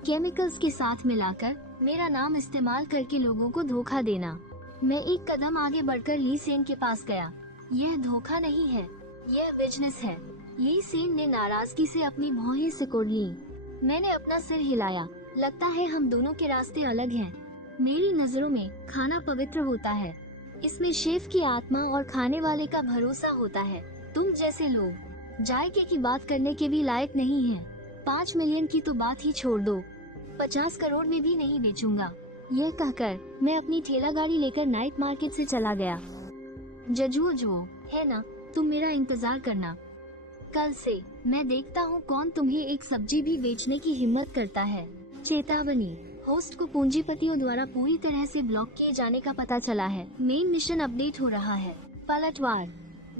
केमिकल्स के साथ मिलाकर मेरा नाम इस्तेमाल करके लोगों को धोखा देना। मैं एक कदम आगे बढ़कर ली सेन के पास गया। यह धोखा नहीं है, यह बिजनेस है। ली सेन ने नाराजगी से अपनी भौहें सिकोड़ ली। मैंने अपना सिर हिलाया। लगता है हम दोनों के रास्ते अलग हैं। मेरी नजरों में खाना पवित्र होता है, इसमें शेफ की आत्मा और खाने वाले का भरोसा होता है। तुम जैसे लोग जायके की बात करने के भी लायक नहीं हैं। 5 मिलियन की तो बात ही छोड़ दो, 50 करोड़ में भी नहीं बेचूंगा। यह कहकर मैं अपनी ठेला गाड़ी लेकर नाइट मार्केट से चला गया। जजुओ जो है ना, तुम मेरा इंतजार करना। कल से मैं देखता हूँ कौन तुम्हें एक सब्जी भी बेचने की हिम्मत करता है। चेतावनी, होस्ट को पूंजीपतियों द्वारा पूरी तरह से ब्लॉक किए जाने का पता चला है। मेन मिशन अपडेट हो रहा है। पलटवार,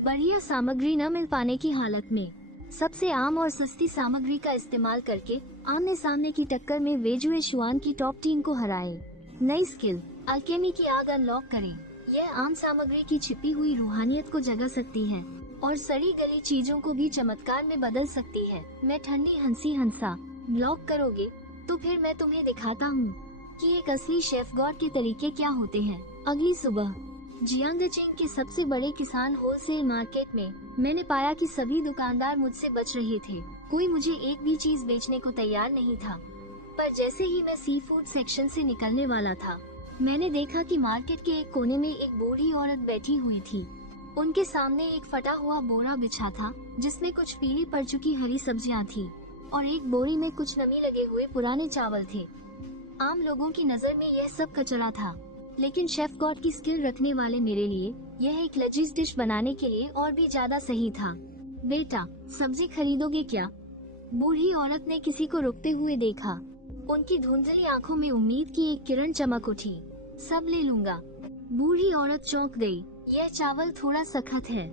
बढ़िया सामग्री न मिल पाने की हालत में सबसे आम और सस्ती सामग्री का इस्तेमाल करके आमने सामने की टक्कर में वेजुए शुआन की टॉप टीम को हराए। नई स्किल, अल्केमी की आग अनलॉक करें। यह आम सामग्री की छिपी हुई रूहानियत को जगा सकती है और सड़ी गली चीजों को भी चमत्कार में बदल सकती है। मैं ठंडी हंसी हंसा। ब्लॉक करोगे तो फिर मैं तुम्हें दिखाता हूँ कि एक असली शेफ गॉड के तरीके क्या होते हैं। अगली सुबह जियांगचिंग के सबसे बड़े किसान होलसेल मार्केट में मैंने पाया कि सभी दुकानदार मुझसे बच रहे थे। कोई मुझे एक भी चीज बेचने को तैयार नहीं था। पर जैसे ही मैं सी फूड सेक्शन से निकलने वाला था, मैंने देखा कि मार्केट के एक कोने में एक बूढ़ी औरत बैठी हुई थी। उनके सामने एक फटा हुआ बोरा बिछा था जिसमें कुछ पीली पड़ चुकी हरी सब्जियां थी और एक बोरी में कुछ नमी लगे हुए पुराने चावल थे। आम लोगों की नजर में यह सब कचरा था, लेकिन शेफ गॉड की स्किल रखने वाले मेरे लिए यह एक लजीज डिश बनाने के लिए और भी ज्यादा सही था। बेटा, सब्जी खरीदोगे क्या? बूढ़ी औरत ने किसी को रुकते हुए देखा। उनकी धुंधली आंखों में उम्मीद की एक किरण चमक उठी। सब ले लूंगा। बूढ़ी औरत चौंक गई। यह चावल थोड़ा सख्त है,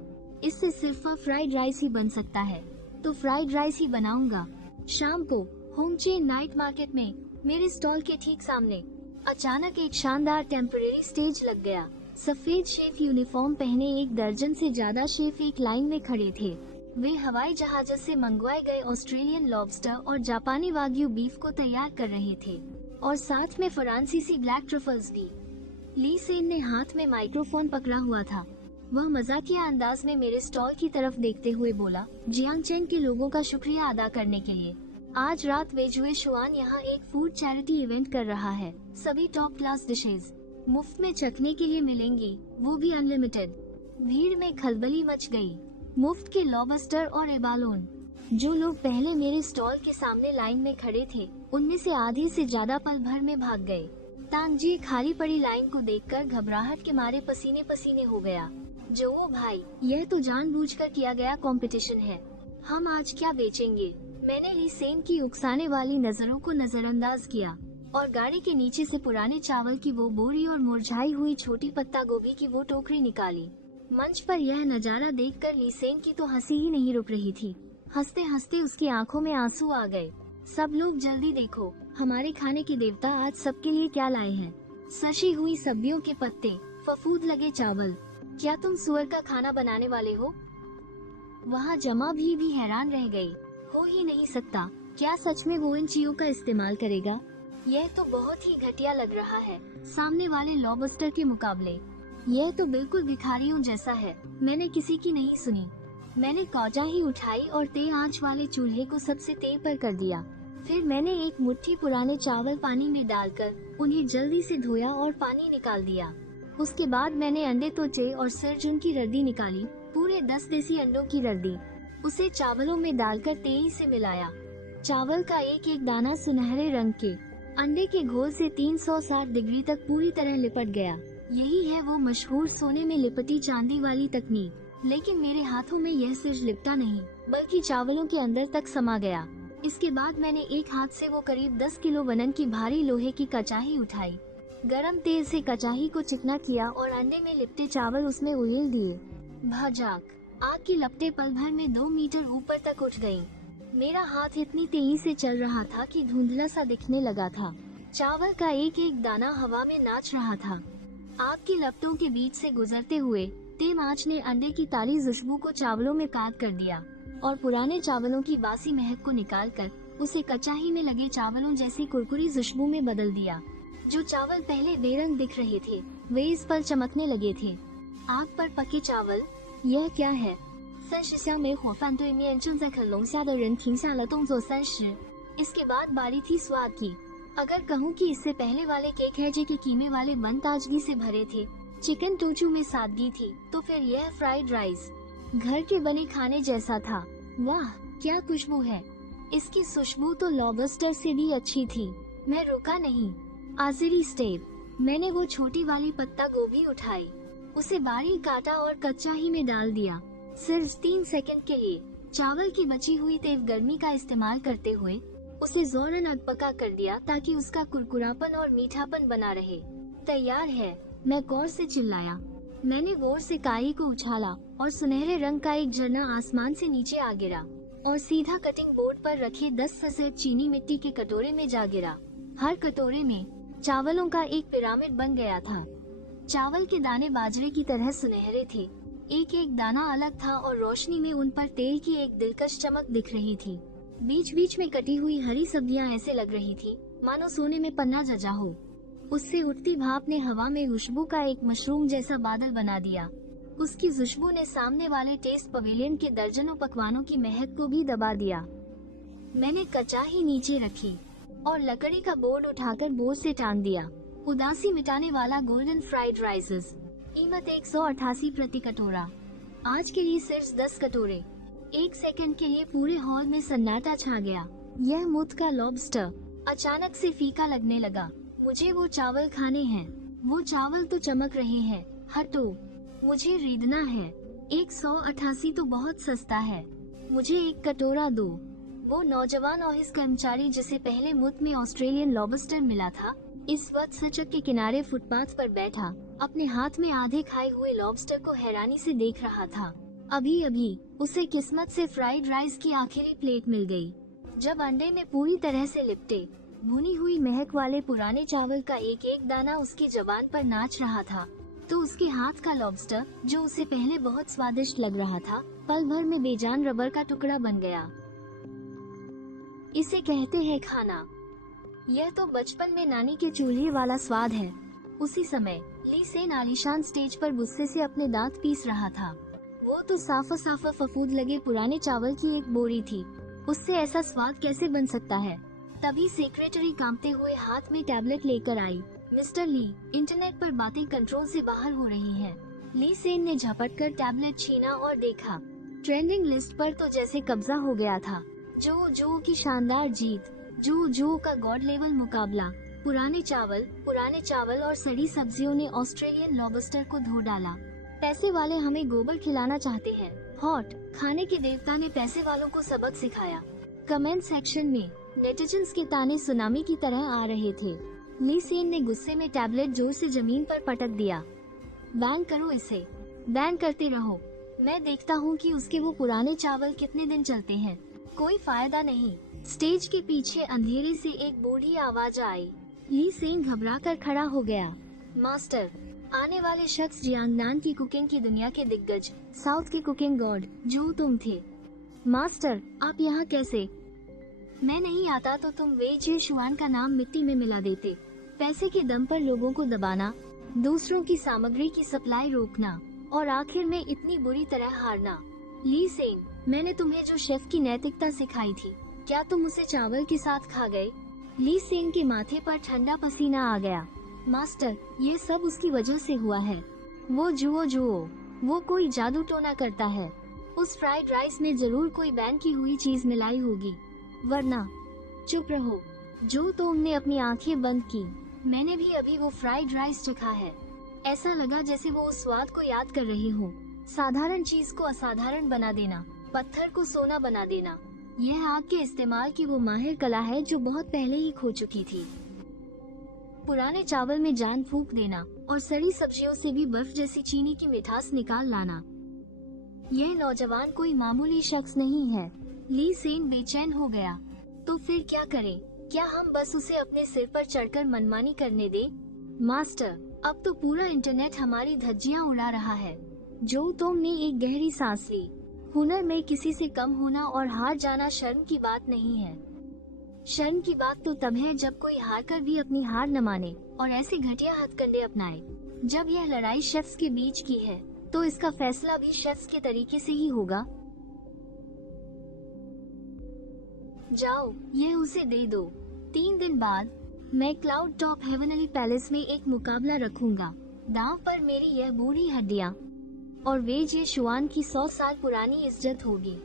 इससे सिर्फ फ्राइड राइस ही बन सकता है। तो फ्राइड राइस ही बनाऊंगा। शाम को होंगचे नाइट मार्केट में मेरे स्टॉल के ठीक सामने अचानक एक शानदार टेम्परेरी स्टेज लग गया। सफेद शेफ यूनिफॉर्म पहने एक दर्जन से ज्यादा शेफ एक लाइन में खड़े थे। वे हवाई जहाज से मंगवाए गए ऑस्ट्रेलियन लॉबस्टर और जापानी वाग्यू बीफ को तैयार कर रहे थे और साथ में फ्रांसीसी ब्लैक ट्रफल्स भी। ली सेन ने हाथ में माइक्रोफोन पकड़ा हुआ था। वह मजाकिया अंदाज में मेरे स्टॉल की तरफ देखते हुए बोला, जियांगचेन के लोगों का शुक्रिया अदा करने के लिए आज रात वेजुए शुआन यहाँ एक फूड चैरिटी इवेंट कर रहा है। सभी टॉप क्लास डिशेज मुफ्त में चखने के लिए मिलेंगी, वो भी अनलिमिटेड। भीड़ में खलबली मच गई। मुफ्त के लॉबस्टर और एबालोन। जो लोग पहले मेरे स्टॉल के सामने लाइन में खड़े थे, उनमें से आधे से ज्यादा पल भर में भाग गए। तांगजी खाली पड़ी लाइन को देखकर घबराहट के मारे पसीने पसीने हो गया। जो भाई, यह तो जानबूझकर किया गया कंपटीशन है। हम आज क्या बेचेंगे? मैंने ली सेन की उकसाने वाली नजरों को नजरअंदाज किया और गाड़ी के नीचे से पुराने चावल की वो बोरी और मुरझाई हुई छोटी पत्ता गोभी की वो टोकरी निकाली। मंच पर यह नजारा देखकर ली सेन की तो हंसी ही नहीं रुक रही थी। हंसते हंसते उसकी आंखों में आंसू आ गए। सब लोग जल्दी देखो, हमारे खाने के देवता आज सबके लिए क्या लाए हैं। सशी हुई सब्जियों के पत्ते, फफूद लगे चावल। क्या तुम सुअर का खाना बनाने वाले हो? वहाँ जमा भी हैरान रह गई। हो ही नहीं सकता। क्या सच में वो इन चीजों का इस्तेमाल करेगा? यह तो बहुत ही घटिया लग रहा है सामने वाले लॉबस्टर के मुकाबले। यह तो बिल्कुल भिखारियों जैसा है। मैंने किसी की नहीं सुनी। मैंने कौजाही उठाई और तेज आंच वाले चूल्हे को सबसे तेज पर कर दिया। फिर मैंने एक मुट्ठी पुराने चावल पानी में डालकर उन्हें जल्दी से धोया और पानी निकाल दिया। उसके बाद मैंने अंडे तोचे और सर्जुन की रद्दी निकाली, पूरे 10 देसी अंडों की रद्दी। उसे चावलों में डालकर तेजी से मिलाया। चावल का एक एक दाना सुनहरे रंग के अंडे के घोल से 360 डिग्री तक पूरी तरह लिपट गया। यही है वो मशहूर सोने में लिपटी चांदी वाली तकनीक। लेकिन मेरे हाथों में यह सिर्फ लिपटा नहीं, बल्कि चावलों के अंदर तक समा गया। इसके बाद मैंने एक हाथ से वो करीब 10 किलो वनन की भारी लोहे की कचाही उठाई। गरम तेल से कचाही को चिकना किया और अंडे में लिपटे चावल उसमें उड़ेल दिए। भजाक! आग की लपटें पल भर में 2 मीटर ऊपर तक उठ गईं। मेरा हाथ इतनी तेजी से चल रहा था कि धुंधला सा दिखने लगा था। चावल का एक एक दाना हवा में नाच रहा था। आग की लपटों के बीच से गुजरते हुए तेज आंच ने अंडे की ताली खुशबू को चावलों में कैद कर दिया और पुराने चावलों की बासी महक को निकालकर उसे कचाही में लगे चावलों जैसी कुरकुरी खुशबू में बदल दिया। जो चावल पहले बेरंग दिख रहे थे, वे इस पल चमकने लगे थे। आग पर पके चावल, यह क्या है? 30箱火饭对面正在啃龙虾的人停下了动作30。इसके बाद बारी थी स्वाद की। अगर कहूँ कि इससे पहले वाले केक है जो के कीमे वाले मन ताजगी से भरे थे, चिकन टोचू में सादगी थी, तो फिर यह फ्राइड राइस घर के बने खाने जैसा था। वाह, क्या खुशबू है! इसकी खुशबू तो लॉबस्टर से भी अच्छी थी। मैं रुका नहीं। आखिरी स्टेप, मैंने वो छोटी वाली पत्ता गोभी उठाई, उसे बारीक काटा और कचाही में डाल दिया। सिर्फ 3 सेकंड के लिए चावल की बची हुई तेज गर्मी का इस्तेमाल करते हुए उसे जोरन अधपका कर दिया ताकि उसका कुरकुरापन और मीठापन बना रहे। तैयार है, मैं गौर से चिल्लाया। मैंने गौर से काई को उछाला और सुनहरे रंग का एक झरना आसमान से नीचे आ गिरा और सीधा कटिंग बोर्ड पर रखे 10 सफेद चीनी मिट्टी के कटोरे में जा गिरा। हर कटोरे में चावलों का एक पिरामिड बन गया था। चावल के दाने बाजरे की तरह सुनहरे थे। एक एक दाना अलग था और रोशनी में उन पर तेल की एक दिलकश चमक दिख रही थी। बीच बीच में कटी हुई हरी सब्जियां ऐसे लग रही थी मानो सोने में पन्ना जजा हो। उससे उठती भाप ने हवा में खुशबू का एक मशरूम जैसा बादल बना दिया। उसकी खुशबू ने सामने वाले टेस्ट पवेलियन के दर्जनों पकवानों की महक को भी दबा दिया। मैंने कचाही नीचे रखी और लकड़ी का बोर्ड उठाकर बोर्ड से टांग दिया। उदासी मिटाने वाला गोल्डन फ्राइड राइसेस, कीमत 188 प्रति कटोरा। आज के लिए सिर्फ 10 कटोरे। 1 सेकंड के लिए पूरे हॉल में सन्नाटा छा गया। यह मुफ्त का लॉबस्टर अचानक से फीका लगने लगा। मुझे वो चावल खाने हैं। वो चावल तो चमक रहे हैं। हटो, मुझे रीदना है। 188 तो बहुत सस्ता है। मुझे 1 कटोरा दो। वो नौजवान ऑफिस कर्मचारी जिसे पहले मुफ्त में ऑस्ट्रेलियन लॉबस्टर मिला था, इस वक्त सड़क के किनारे फुटपाथ पर बैठा अपने हाथ में आधे खाए हुए लॉबस्टर को हैरानी से देख रहा था। अभी अभी उसे किस्मत से फ्राइड राइस की आखिरी प्लेट मिल गई। जब अंडे में पूरी तरह से लिपटे भुनी हुई महक वाले पुराने चावल का एक एक दाना उसकी जबान पर नाच रहा था, तो उसके हाथ का लॉबस्टर, जो उसे पहले बहुत स्वादिष्ट लग रहा था, पल भर में बेजान रबर का टुकड़ा बन गया। इसे कहते हैं खाना। यह तो बचपन में नानी के चूल्हे वाला स्वाद है। उसी समय ली सेन आलीशान स्टेज पर गुस्से से अपने दांत पीस रहा था। वो तो साफा साफा फफूंद लगे पुराने चावल की एक बोरी थी। उससे ऐसा स्वाद कैसे बन सकता है? तभी सेक्रेटरी कांपते हुए हाथ में टैबलेट लेकर आई। मिस्टर ली, इंटरनेट पर बातें कंट्रोल से बाहर हो रही हैं। ली सेन ने झपट कर टैबलेट छीना और देखा। ट्रेंडिंग लिस्ट पर तो जैसे कब्जा हो गया था। जो की शानदार जीत, जो का गॉड लेवल मुकाबला। पुराने चावल और सड़ी सब्जियों ने ऑस्ट्रेलियन लॉबस्टर को धो डाला। पैसे वाले हमें गोबर खिलाना चाहते हैं। हॉट, खाने के देवता ने पैसे वालों को सबक सिखाया। कमेंट सेक्शन में नेटिजन्स के ताने सुनामी की तरह आ रहे थे। ली सेन ने गुस्से में टैबलेट जोर से जमीन पर पटक दिया। बैन करो इसे, बैन करते रहो। मैं देखता हूँ कि उसके वो पुराने चावल कितने दिन चलते हैं। कोई फायदा नहीं। स्टेज के पीछे अंधेरे से एक बूढ़ी आवाज आई। ली सेन घबराकर खड़ा हो गया। मास्टर, आने वाले शख्स जियांगनान की कुकिंग की दुनिया के दिग्गज, साउथ के कुकिंग गॉड जो तुम थे। मास्टर, आप यहाँ कैसे? मैं नहीं आता तो तुम वे जे शुआन का नाम मिट्टी में मिला देते। पैसे के दम पर लोगों को दबाना, दूसरों की सामग्री की सप्लाई रोकना और आखिर में इतनी बुरी तरह हारना। ली सेन, मैंने तुम्हें जो शेफ की नैतिकता सिखाई थी, क्या तुम उसे चावल के साथ खा गए? ली सेन के माथे पर ठंडा पसीना आ गया। मास्टर, ये सब उसकी वजह से हुआ है। वो जुओ, वो कोई जादू टोना करता है। उस फ्राइड राइस में जरूर कोई बैन की हुई चीज मिलाई होगी, वरना। चुप रहो। जो तुमने अपनी आंखें बंद की। मैंने भी अभी वो फ्राइड राइस चखा है। ऐसा लगा जैसे वो उस स्वाद को याद कर रहे हो। साधारण चीज को असाधारण बना देना, पत्थर को सोना बना देना, यह आग के इस्तेमाल की वो माहिर कला है जो बहुत पहले ही खो चुकी थी। पुराने चावल में जान फूंक देना और सड़ी सब्जियों से भी बर्फ जैसी चीनी की मिठास निकाल लाना। यह नौजवान कोई मामूली शख्स नहीं है। ली सेन बेचैन हो गया। तो फिर क्या करें? क्या हम बस उसे अपने सिर पर चढ़कर मनमानी करने दें? मास्टर, अब तो पूरा इंटरनेट हमारी धज्जियां उड़ा रहा है। जो तुमने एक गहरी सांस ली। हुनर में किसी से कम होना और हार जाना शर्म की बात नहीं है। शर्म की बात तो तब है जब कोई हार कर भी अपनी हार न माने और ऐसे घटिया हथकंडे अपनाए। जब यह लड़ाई शेफ्स के बीच की है, तो इसका फैसला भी शेफ्स के तरीके से ही होगा। जाओ, यह उसे दे दो। 3 दिन बाद मैं क्लाउड टॉप हेवनली पैलेस में एक मुकाबला रखूंगा। दांव पर मेरी यह बूढ़ी हड्डियां और वे जे शुआन की 100 साल पुरानी इज्जत होगी।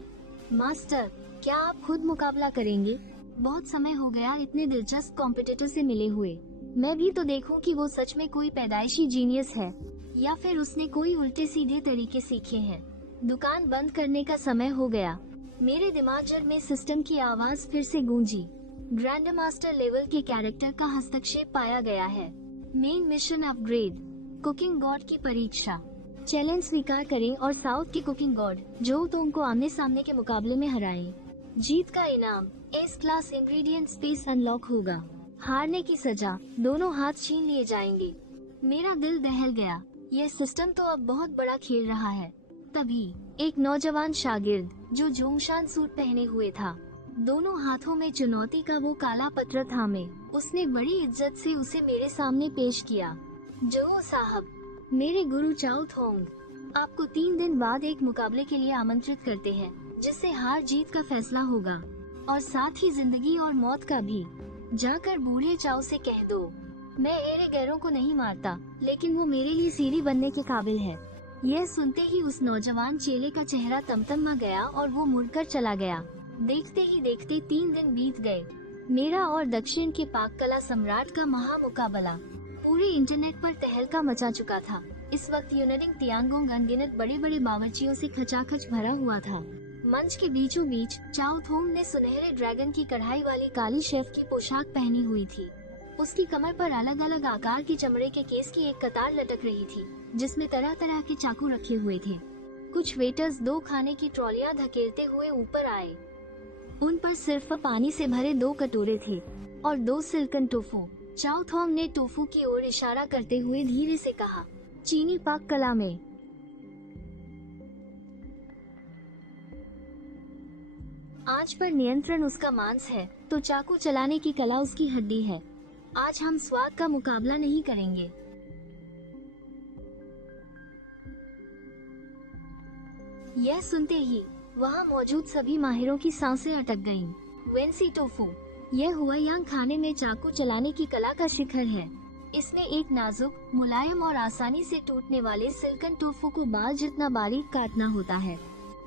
मास्टर, क्या आप खुद मुकाबला करेंगे? बहुत समय हो गया इतने दिलचस्प कॉम्पिटिटर से मिले हुए। मैं भी तो देखूं कि वो सच में कोई पैदाइशी जीनियस है या फिर उसने कोई उल्टे सीधे तरीके सीखे हैं। दुकान बंद करने का समय हो गया। मेरे दिमाग में सिस्टम की आवाज फिर से गूंजी। ग्रैंड मास्टर लेवल के कैरेक्टर का हस्तक्षेप पाया गया है। Main mission upgrade, cooking God की परीक्षा। चैलेंज स्वीकार करें और साउथ के कुकिंग गॉड जो तुमको आमने सामने के मुकाबले में हराएं। जीत का इनाम S class ingredient space unlock होगा। हारने की सजा, दोनों हाथ छीन लिए जाएंगे। मेरा दिल दहल गया। यह सिस्टम तो अब बहुत बड़ा खेल रहा है। तभी एक नौजवान शागिर्द जो जोंगशान सूट पहने हुए था, दोनों हाथों में चुनौती का वो काला पत्र थामे, उसने बड़ी इज्जत से उसे मेरे सामने पेश किया। जो साहब, मेरे गुरु चाओ थोंग आपको 3 दिन बाद एक मुकाबले के लिए आमंत्रित करते हैं, जिससे हार जीत का फैसला होगा और साथ ही जिंदगी और मौत का भी। जाकर बूढ़े चाओ से कह दो, मैं एरे गैरों को नहीं मारता, लेकिन वो मेरे लिए सीढ़ी बनने के काबिल है। यह सुनते ही उस नौजवान चेले का चेहरा तमतमा गया और वो मुड़कर चला गया। देखते ही देखते 3 दिन बीत गए। मेरा और दक्षिण के पाक कला सम्राट का महामुकाबला पूरे इंटरनेट पर तहलका मचा चुका था। इस वक्त यूनरिंग तियांगोंग अनगिनत बड़े बड़े बावर्चियों से खचाखच भरा हुआ था। मंच के बीचों बीच चाओ थोंग ने सुनहरे ड्रैगन की कढ़ाई वाली काली शेफ की पोशाक पहनी हुई थी। उसकी कमर पर अलग अलग आकार की चमड़े के केस की एक कतार लटक रही थी, जिसमें तरह तरह के चाकू रखे हुए थे। कुछ वेटर्स 2 खाने की ट्रॉलियां धकेलते हुए ऊपर आए। उन पर सिर्फ पानी से भरे 2 कटोरे थे और 2 सिल्कन टोफू। चाओ थोंग ने टोफू की ओर इशारा करते हुए धीरे से कहा, चीनी पाक कला में आंच पर नियंत्रण उसका मांस है, तो चाकू चलाने की कला उसकी हड्डी है। आज हम स्वाद का मुकाबला नहीं करेंगे, यह सुनते ही वहाँ मौजूद सभी माहिरों की सांसें अटक गईं। वेंसी टोफू, यह हुआयांग खाने में चाकू चलाने की कला का शिखर है। इसमें एक नाजुक, मुलायम और आसानी से टूटने वाले सिल्कन टोफू को बाल जितना बारीक काटना होता है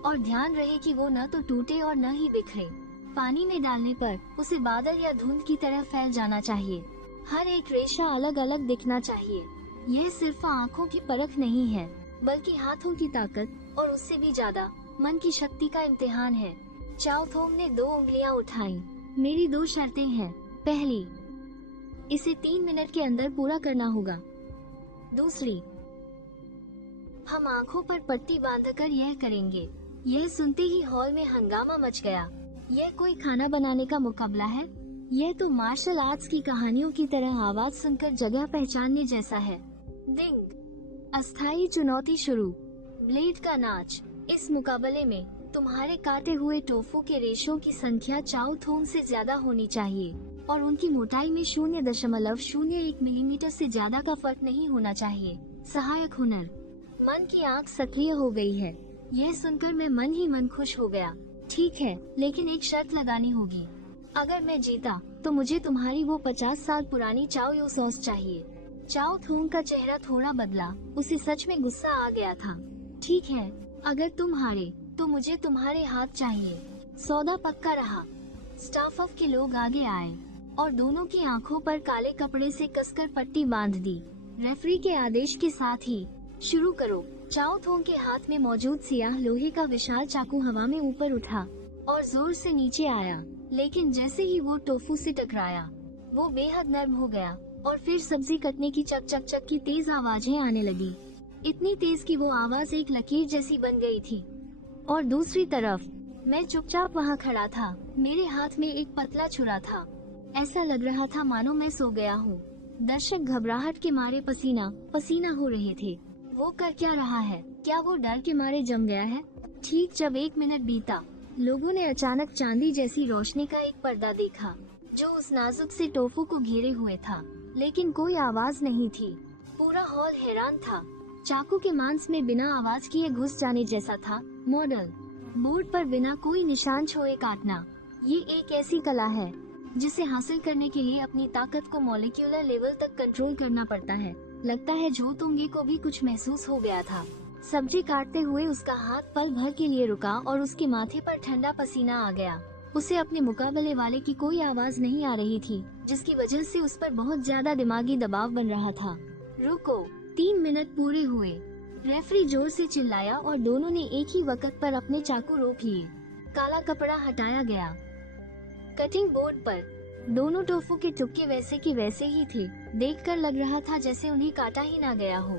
और ध्यान रहे कि वो न तो टूटे और न ही बिखरे। पानी में डालने पर उसे बादल या धुंध की तरह फैल जाना चाहिए। हर एक रेशा अलग अलग दिखना चाहिए। यह सिर्फ आँखों की परख नहीं है, बल्कि हाथों की ताकत और उससे भी ज्यादा मन की शक्ति का इम्तिहान है। चाओ थोंग ने 2 उंगलियां उठाई। मेरी 2 शर्तें हैं। पहली, इसे 3 मिनट के अंदर पूरा करना होगा। दूसरी, हम आँखों पर पट्टी बांधकर यह करेंगे। यह सुनते ही हॉल में हंगामा मच गया। यह कोई खाना बनाने का मुकाबला है? यह तो मार्शल आर्ट्स की कहानियों की तरह आवाज सुनकर जगह पहचानने जैसा है। डिंग, अस्थायी चुनौती शुरू। ब्लेड का नाच। इस मुकाबले में तुम्हारे काटे हुए टोफू के रेशों की संख्या चाओ थोंग से ज्यादा होनी चाहिए और उनकी मोटाई में 0.01 मिलीमीटर से ज्यादा का फर्क नहीं होना चाहिए। सहायक हुनर। मन की आंख सक्रिय हो गई है। यह सुनकर मैं मन ही मन खुश हो गया। ठीक है, लेकिन एक शर्त लगानी होगी। अगर मैं जीता तो मुझे तुम्हारी वो 50 साल पुरानी चाओ यो सॉस चाहिए। चाओ थोंग का चेहरा थोड़ा बदला। उसे सच में गुस्सा आ गया था। ठीक है, अगर तुम हारे तो मुझे तुम्हारे हाथ चाहिए। सौदा पक्का रहा। स्टाफ ऑफ के लोग आगे आए और दोनों की आंखों पर काले कपड़े से कसकर पट्टी बांध दी। रेफरी के आदेश के साथ ही शुरू करो। चाओ थोंग के हाथ में मौजूद सियाह लोहे का विशाल चाकू हवा में ऊपर उठा और जोर से नीचे आया, लेकिन जैसे ही वो टोफू से टकराया वो बेहद नर्म हो गया और फिर सब्जी कटने की चक चक चक की तेज आवाजें आने लगी। इतनी तेज कि वो आवाज एक लकीर जैसी बन गई थी। और दूसरी तरफ मैं चुपचाप वहाँ खड़ा था। मेरे हाथ में एक पतला छुरा था। ऐसा लग रहा था मानो मैं सो गया हूँ। दर्शक घबराहट के मारे पसीना पसीना हो रहे थे। वो कर क्या रहा है? क्या वो डर के मारे जम गया है? ठीक जब 1 मिनट बीता, लोगों ने अचानक चांदी जैसी रोशनी का एक पर्दा देखा जो उस नाजुक से टोफू को घेरे हुए था, लेकिन कोई आवाज नहीं थी। पूरा हॉल हैरान था। चाकू के मांस में बिना आवाज किए घुस जाने जैसा था। मॉडल बोर्ड पर बिना कोई निशान छोड़े काटना। ये एक ऐसी कला है जिसे हासिल करने के लिए अपनी ताकत को मॉलिक्यूलर लेवल तक कंट्रोल करना पड़ता है। लगता है झो तोंगे को भी कुछ महसूस हो गया था। सब्जी काटते हुए उसका हाथ पल भर के लिए रुका और उसके माथे पर ठंडा पसीना आ गया। उसे अपने मुकाबले वाले की कोई आवाज नहीं आ रही थी, जिसकी वजह से उस पर बहुत ज्यादा दिमागी दबाव बन रहा था। रुको, 3 मिनट पूरे हुए। रेफरी जोर से चिल्लाया और दोनों ने एक ही वक्त पर अपने चाकू रोक लिए। काला कपड़ा हटाया गया। कटिंग बोर्ड पर दोनों टोफू के टुकड़े वैसे के वैसे ही थे। देखकर लग रहा था जैसे उन्हें काटा ही ना गया हो।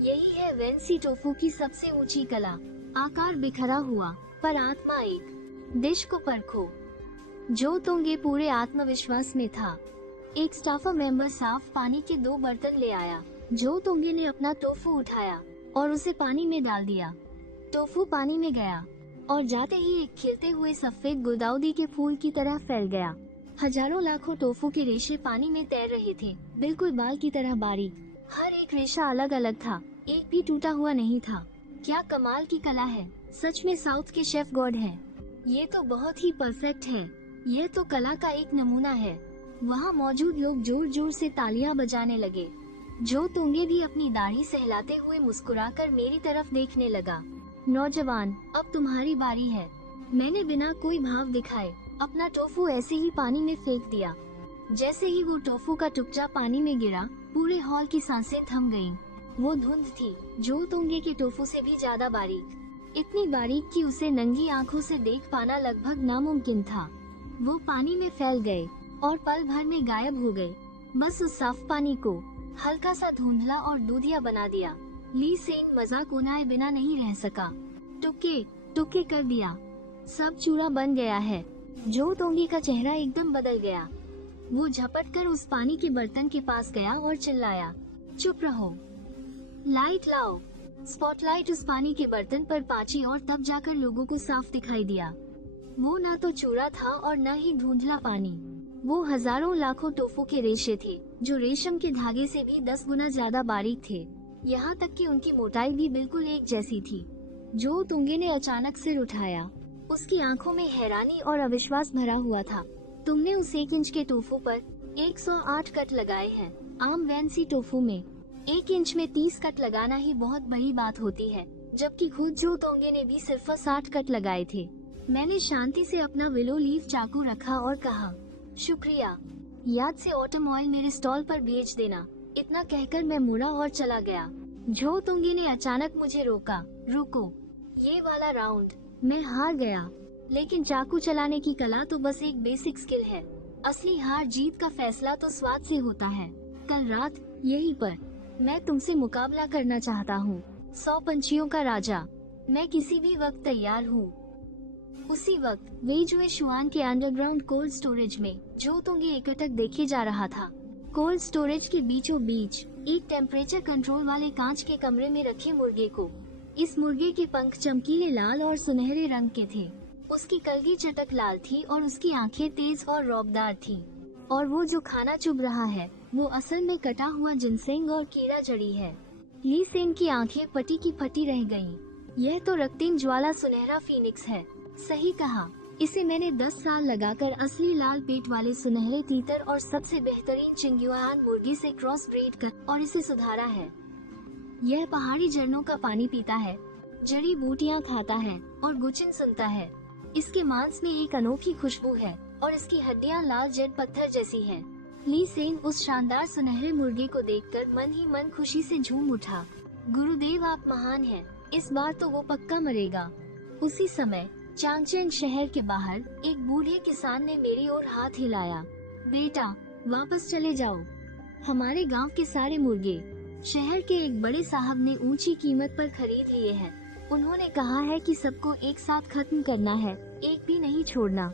यही है वेंसी टोफू की सबसे ऊंची कला। आकार बिखरा हुआ पर आत्मा एक। डिश को परखो। झो तोंगे पूरे आत्मविश्वास में था। एक स्टाफ मेंबर साफ पानी के 2 बर्तन ले आया। झो तोंगे ने अपना टोफू उठाया और उसे पानी में डाल दिया। टोफू पानी में गया और जाते ही एक खिलते हुए सफेद गुलदाउदी के फूल की तरह फैल गया। हजारों लाखों टोफू के रेशे पानी में तैर रहे थे, बिल्कुल बाल की तरह बारीक। हर एक रेशा अलग अलग था, एक भी टूटा हुआ नहीं था। क्या कमाल की कला है। सच में साउथ के शेफ गॉड हैं। ये तो बहुत ही परफेक्ट है। यह तो कला का एक नमूना है। वहाँ मौजूद लोग जोर जोर से तालियां बजाने लगे। झो तोंगे भी अपनी दाढ़ी सहलाते हुए मुस्कुराकर मेरी तरफ देखने लगा। नौजवान, अब तुम्हारी बारी है। मैंने बिना कोई भाव दिखाए अपना टोफू ऐसे ही पानी में फेंक दिया। जैसे ही वो टोफू का टुकड़ा पानी में गिरा, पूरे हॉल की सांसें थम गईं। वो धुंध थी, झो तोंगे के टोफू से भी ज्यादा बारीक। इतनी बारीक कि उसे नंगी आंखों से देख पाना लगभग नामुमकिन था। वो पानी में फैल गए और पल भर में गायब हो गए। बस उस साफ पानी को हल्का सा धुंधला और दूधिया बना दिया। ली सेन मजाक उड़ाए बिना नहीं रह सका। टुके टुके कर दिया। सब चूरा बन गया है। झो तोंगे का चेहरा एकदम बदल गया। वो झपट कर उस पानी के बर्तन के पास गया और चिल्लाया, चुप रहो, लाइट लाओ। स्पॉटलाइट उस पानी के बर्तन पर पाची और तब जाकर लोगों को साफ दिखाई दिया। वो न तो चूरा था और न ही धुंधला पानी। वो हजारों लाखों टोफू के रेशे थे, जो रेशम के धागे से भी 10 गुना ज्यादा बारीक थे। यहाँ तक कि उनकी मोटाई भी बिल्कुल एक जैसी थी। जो तुंगे ने अचानक सिर उठाया। उसकी आंखों में हैरानी और अविश्वास भरा हुआ था। तुमने उस 1 इंच के टोफू पर 108 कट लगाए हैं। आम वैनसी टोफू में 1 इंच में 30 कट लगाना ही बहुत बड़ी बात होती है, जबकि खुद जो तोंगे ने भी सिर्फ 60 कट लगाए थे। मैंने शांति से अपना विलो लीफ चाकू रखा और कहा, शुक्रिया। याद से ऑटम ऑयल मेरे स्टॉल पर भेज देना। इतना कहकर मैं मुड़ा और चला गया। जो तुंगे ने अचानक मुझे रोका। रुको, ये वाला राउंड मैं हार गया। लेकिन चाकू चलाने की कला तो बस एक बेसिक स्किल है। असली हार जीत का फैसला तो स्वाद से होता है। कल रात यहीं पर मैं तुमसे मुकाबला करना चाहता हूँ। 100 पंछियों का राजा। मैं किसी भी वक्त तैयार हूँ। उसी वक्त वे जो शुआन के अंडरग्राउंड कोल्ड स्टोरेज में जो तुंगे एकटक देखे जा रहा था। कोल्ड स्टोरेज के बीचों बीच एक टेम्परेचर कंट्रोल वाले कांच के कमरे में रखे मुर्गे को। इस मुर्गे के पंख चमकीले लाल और सुनहरे रंग के थे। उसकी कलगी चटक लाल थी और उसकी आंखें तेज और रौबदार थीं। और वो जो खाना चुभ रहा है वो असल में कटा हुआ जिनसेंग और कीड़ा जड़ी है। ली सेन की आंखें पटी की फटी रह गईं। यह तो रक्तिम ज्वाला सुनहरा फीनिक्स है। सही कहा, इसे मैंने 10 साल लगाकर असली लाल पेट वाले सुनहरे तीतर और सबसे बेहतरीन चिंगुआन मुर्गी से क्रॉस ब्रीड कर और इसे सुधारा है। यह पहाड़ी झरनों का पानी पीता है, जड़ी बूटियां खाता है और गुचिन सुनता है। इसके मांस में एक अनोखी खुशबू है और इसकी हड्डियां लाल जेड पत्थर जैसी हैं। ली सेन उस शानदार सुनहरे मुर्गे को देखकर मन ही मन खुशी से झूम उठा। गुरुदेव, आप महान हैं। इस बार तो वो पक्का मरेगा। उसी समय चांगचेंग शहर के बाहर एक बूढ़े किसान ने मेरी ओर हाथ हिलाया। बेटा, वापस चले जाओ। हमारे गांव के सारे मुर्गे शहर के एक बड़े साहब ने ऊंची कीमत पर खरीद लिए हैं। उन्होंने कहा है कि सबको एक साथ खत्म करना है, एक भी नहीं छोड़ना।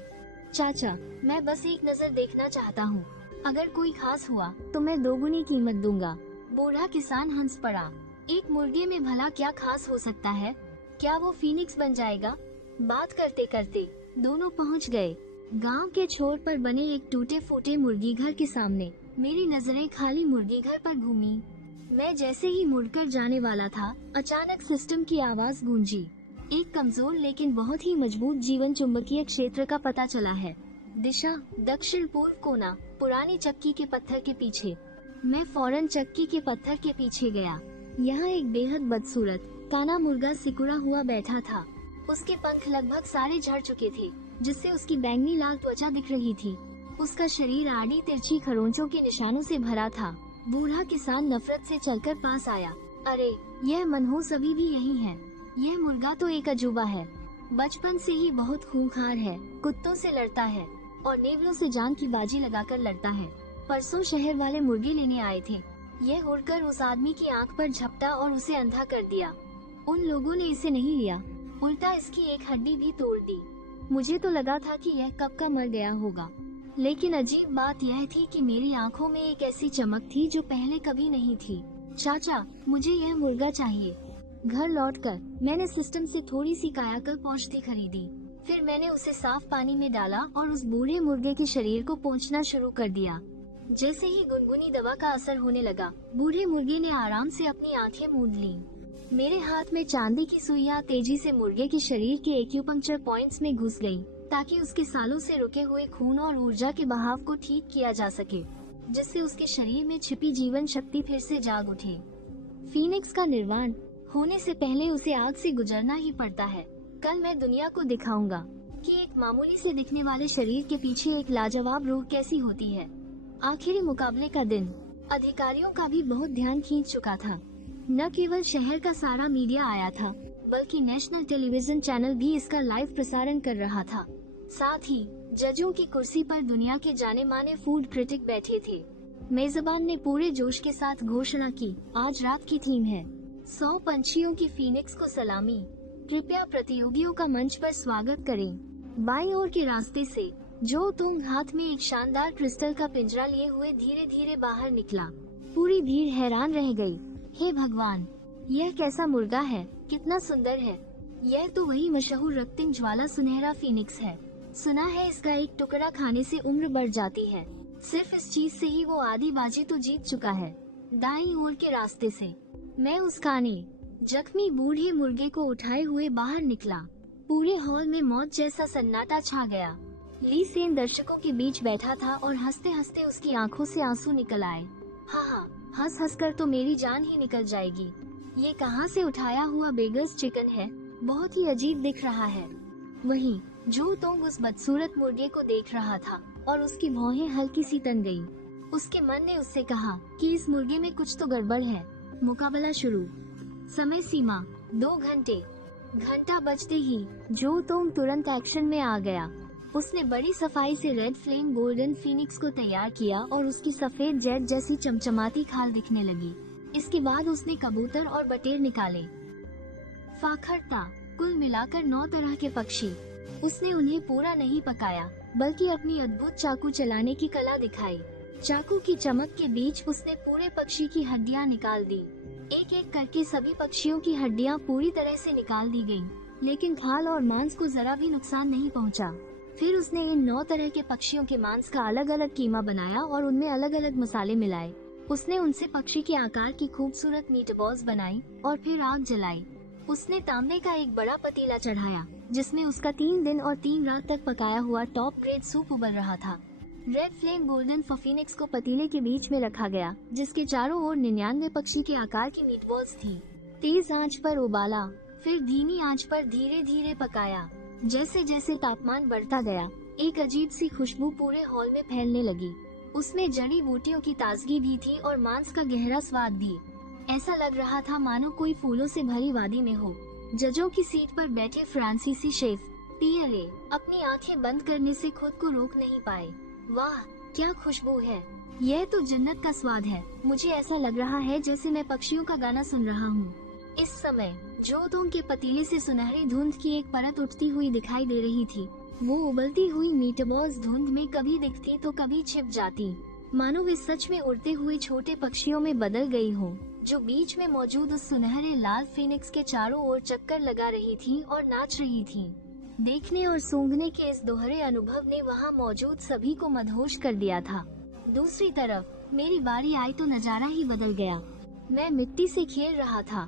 चाचा, मैं बस एक नजर देखना चाहता हूँ। अगर कोई खास हुआ तो मैं दोगुनी कीमत दूंगा। बूढ़ा किसान हंस पड़ा। एक मुर्गे में भला क्या खास हो सकता है? क्या वो फीनिक्स बन जाएगा? बात करते करते दोनों पहुंच गए गांव के छोर पर बने एक टूटे फूटे मुर्गी घर के सामने। मेरी नजरें खाली मुर्गी घर पर घूमी। मैं जैसे ही मुड़कर जाने वाला था, अचानक सिस्टम की आवाज गूंजी। एक कमजोर लेकिन बहुत ही मजबूत जीवन चुंबकीय क्षेत्र का पता चला है। दिशा दक्षिण पूर्व कोना, पुरानी चक्की के पत्थर के पीछे। मैं फौरन चक्की के पत्थर के पीछे गया। यहाँ एक बेहद बदसूरत काना मुर्गा सिकुड़ा हुआ बैठा था। उसके पंख लगभग सारे झड़ चुके थे, जिससे उसकी बैंगनी लाल त्वचा दिख रही थी। उसका शरीर आड़ी तिरछी खरोंचों के निशानों से भरा था। बूढ़ा किसान नफरत से चलकर पास आया। अरे, यह मनहूस अभी भी यही है। यह मुर्गा तो एक अजूबा है। बचपन से ही बहुत खूंखार है, कुत्तों से लड़ता है और नेवलों से जान की बाजी लगाकर लड़ता है। परसों शहर वाले मुर्गे लेने आए थे। यह उड़कर उस आदमी की आंख पर झपटा और उसे अंधा कर दिया। उन लोगों ने इसे नहीं लिया, उल्टा इसकी एक हड्डी भी तोड़ दी। मुझे तो लगा था कि यह कब का मर गया होगा, लेकिन अजीब बात यह थी कि मेरी आंखों में एक ऐसी चमक थी जो पहले कभी नहीं थी। चाचा, मुझे यह मुर्गा चाहिए। घर लौटकर मैंने सिस्टम से थोड़ी सी कायाकल्प औषधि खरीदी। फिर मैंने उसे साफ पानी में डाला और उस बूढ़े मुर्गे के शरीर को पोंछना शुरू कर दिया। जैसे ही गुनगुनी दवा का असर होने लगा, बूढ़े मुर्गे ने आराम से अपनी आंखें मूंद लीं। मेरे हाथ में चांदी की सुइयां तेजी से मुर्गे के शरीर के एक्यूपंक्चर पॉइंट्स में घुस गईं, ताकि उसके सालों से रुके हुए खून और ऊर्जा के बहाव को ठीक किया जा सके, जिससे उसके शरीर में छिपी जीवन शक्ति फिर से जाग उठे। फीनिक्स का निर्वाण होने से पहले उसे आग से गुजरना ही पड़ता है। कल मैं दुनिया को दिखाऊंगा कि एक मामूली से दिखने वाले शरीर के पीछे एक लाजवाब रूह कैसी होती है। आखिरी मुकाबले का दिन अधिकारियों का भी बहुत ध्यान खींच चुका था। न केवल शहर का सारा मीडिया आया था, बल्कि नेशनल टेलीविजन चैनल भी इसका लाइव प्रसारण कर रहा था। साथ ही जजों की कुर्सी पर दुनिया के जाने माने फूड क्रिटिक बैठे थे। मेजबान ने पूरे जोश के साथ घोषणा की, आज रात की थीम है 100 पंछियों की फीनिक्स को सलामी। कृपया प्रतियोगियों का मंच पर स्वागत करें। बाईं ओर के रास्ते से जो तुंग हाथ में एक शानदार क्रिस्टल का पिंजरा लिए हुए धीरे धीरे बाहर निकला। पूरी भीड़ हैरान रह गई। हे भगवान, यह कैसा मुर्गा है, कितना सुंदर है। यह तो वही मशहूर रक्तिम ज्वाला सुनहरा फीनिक्स है। सुना है इसका एक टुकड़ा खाने से उम्र बढ़ जाती है। सिर्फ इस चीज से ही वो आधी बाजी तो जीत चुका है। दाईं ओर के रास्ते से मैं उस काने जख्मी बूढ़े मुर्गे को उठाए हुए बाहर निकला। पूरे हॉल में मौत जैसा सन्नाटा छा गया। ली सेन दर्शकों के बीच बैठा था और हंसते हंसते उसकी आंखों से आंसू निकल आए। हाँ, हंस हंस कर तो मेरी जान ही निकल जाएगी। ये कहाँ से उठाया हुआ बेगर्स चिकन है, बहुत ही अजीब दिख रहा है। वहीं जो तोंग उस बदसूरत मुर्गे को देख रहा था और उसकी भौहें हल्की सी तन गई। उसके मन ने उससे कहा कि इस मुर्गे में कुछ तो गड़बड़ है। मुकाबला शुरू। समय सीमा 2 घंटे। घंटा बजते ही जो तोंग तुरंत एक्शन में आ गया। उसने बड़ी सफाई से रेड फ्लेम गोल्डन फीनिक्स को तैयार किया और उसकी सफेद जेट जैसी चमचमाती खाल दिखने लगी। इसके बाद उसने कबूतर और बटेर निकाले। फाखरता, कुल मिलाकर 9 तरह के पक्षी। उसने उन्हें पूरा नहीं पकाया, बल्कि अपनी अद्भुत चाकू चलाने की कला दिखाई। चाकू की चमक के बीच उसने पूरे पक्षी की हड्डियां निकाल दी। एक एक करके सभी पक्षियों की हड्डियां पूरी तरह से निकाल दी गईं, लेकिन खाल और मांस को जरा भी नुकसान नहीं पहुंचा। फिर उसने इन 9 तरह के पक्षियों के मांस का अलग अलग कीमा बनाया और उनमें अलग अलग मसाले मिलाए। उसने उनसे पक्षी के आकार की खूबसूरत मीटबॉल्स बनाई और फिर आग जलाई। उसने तांबे का एक बड़ा पतीला चढ़ाया, जिसमें उसका 3 दिन और 3 रात तक पकाया हुआ टॉप ग्रेड सूप उबल रहा था। रेड फ्लेम गोल्डन फीनिक्स को पतीले के बीच में रखा गया, जिसके चारों ओर 99 पक्षी के आकार की मीटबॉल्स थी। तेज आंच पर उबाला, फिर धीमी आंच पर धीरे धीरे पकाया। जैसे जैसे तापमान बढ़ता गया, एक अजीब सी खुशबू पूरे हॉल में फैलने लगी। उसमें जड़ी बूटियों की ताजगी भी थी और मांस का गहरा स्वाद भी। ऐसा लग रहा था मानो कोई फूलों से भरी वादी में हो। जजों की सीट पर बैठे फ्रांसीसी शेफ पीएलए अपनी आंखें बंद करने से खुद को रोक नहीं पाए। वाह, क्या खुशबू है! यह तो जन्नत का स्वाद है। मुझे ऐसा लग रहा है जैसे मैं पक्षियों का गाना सुन रहा हूँ। इस समय जो तोंग के पतीले से सुनहरी धुंध की एक परत उठती हुई दिखाई दे रही थी। वो उबलती हुई मीटबॉल्स धुंध में कभी दिखती तो कभी छिप जाती, मानो वे सच में उड़ते हुए छोटे पक्षियों में बदल गई हो, जो बीच में मौजूद उस सुनहरे लाल फीनिक्स के चारों ओर चक्कर लगा रही थी और नाच रही थी। देखने और सूंघने के इस दोहरे अनुभव ने वहाँ मौजूद सभी को मदहोश कर दिया था। दूसरी तरफ मेरी बारी आई तो नजारा ही बदल गया। मैं मिट्टी से खेल रहा था।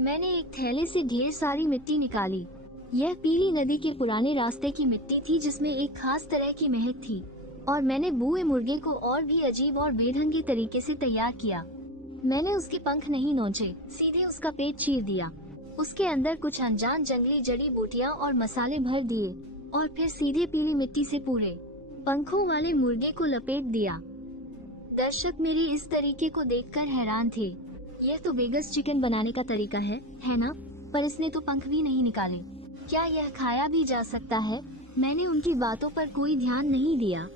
मैंने एक थैले से ढेर सारी मिट्टी निकाली। यह पीली नदी के पुराने रास्ते की मिट्टी थी, जिसमें एक खास तरह की महक थी, और मैंने बूए मुर्गे को और भी अजीब और बेढंगे तरीके से तैयार किया। मैंने उसके पंख नहीं नोचे, सीधे उसका पेट चीर दिया। उसके अंदर कुछ अनजान जंगली जड़ी बूटियां और मसाले भर दिए और फिर सीधे पीली मिट्टी से पूरे पंखों वाले मुर्गे को लपेट दिया। दर्शक मेरे इस तरीके को देखकर हैरान थे। यह तो वेगस चिकन बनाने का तरीका है ना? पर इसने तो पंख भी नहीं निकाले। क्या यह खाया भी जा सकता है? मैंने उनकी बातों पर कोई ध्यान नहीं दिया।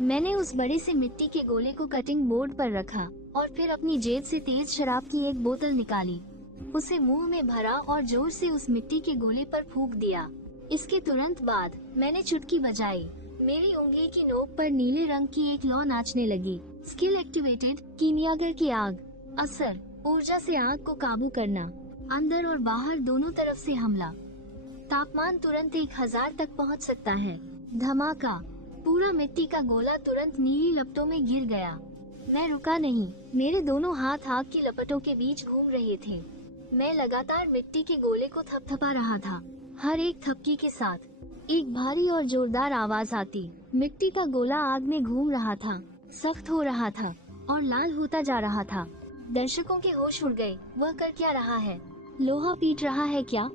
मैंने उस बड़े से मिट्टी के गोले को कटिंग बोर्ड पर रखा और फिर अपनी जेब से तेज शराब की एक बोतल निकाली, उसे मुंह में भरा और जोर से उस मिट्टी के गोले पर फूंक दिया। इसके तुरंत बाद मैंने चुटकी बजाई। मेरी उंगली की नोक पर नीले रंग की एक लौ नाचने लगी। स्किल एक्टिवेटेड, कीमियागर की आग। असर, ऊर्जा से आग को काबू करना, अंदर और बाहर दोनों तरफ से हमला। तापमान तुरंत 1000 तक पहुंच सकता है। धमाका, पूरा मिट्टी का गोला तुरंत नीली लपटों में गिर गया। मैं रुका नहीं। मेरे दोनों हाथ आग की लपटों के बीच घूम रहे थे। मैं लगातार मिट्टी के गोले को थपथपा रहा था। हर एक थपकी के साथ एक भारी और जोरदार आवाज आती। मिट्टी का गोला आग में घूम रहा था, सख्त हो रहा था और लाल होता जा रहा था। दर्शकों के होश उड़ गए। वह कर क्या रहा है? लोहा पीट रहा है क्या?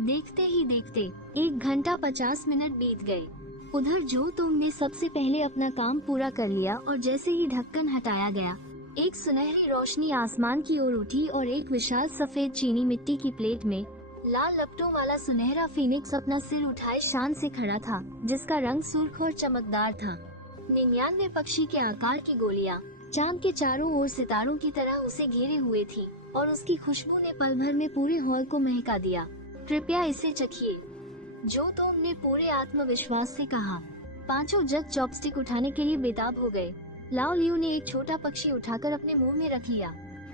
देखते ही देखते 1 घंटा 50 मिनट बीत गए। उधर जो तुमने सबसे पहले अपना काम पूरा कर लिया और जैसे ही ढक्कन हटाया गया, एक सुनहरी रोशनी आसमान की ओर उठी और एक विशाल सफेद चीनी मिट्टी की प्लेट में लाल लपटों वाला सुनहरा फीनिक्स अपना सिर उठाए शान से खड़ा था, जिसका रंग सुर्ख और चमकदार था। 99 पक्षी के आकार की गोलियां चांद के चारों ओर सितारों की तरह उसे घेरे हुए थी और उसकी खुशबू ने पल भर में पूरे हॉल को महका दिया। कृपया इसे चखिए, जो तुमने पूरे आत्मविश्वास से कहा। पांचों जग चॉपस्टिक उठाने के लिए बेताब हो गए। लाओ लियू ने एक छोटा पक्षी उठाकर अपने मुंह में रख लिया।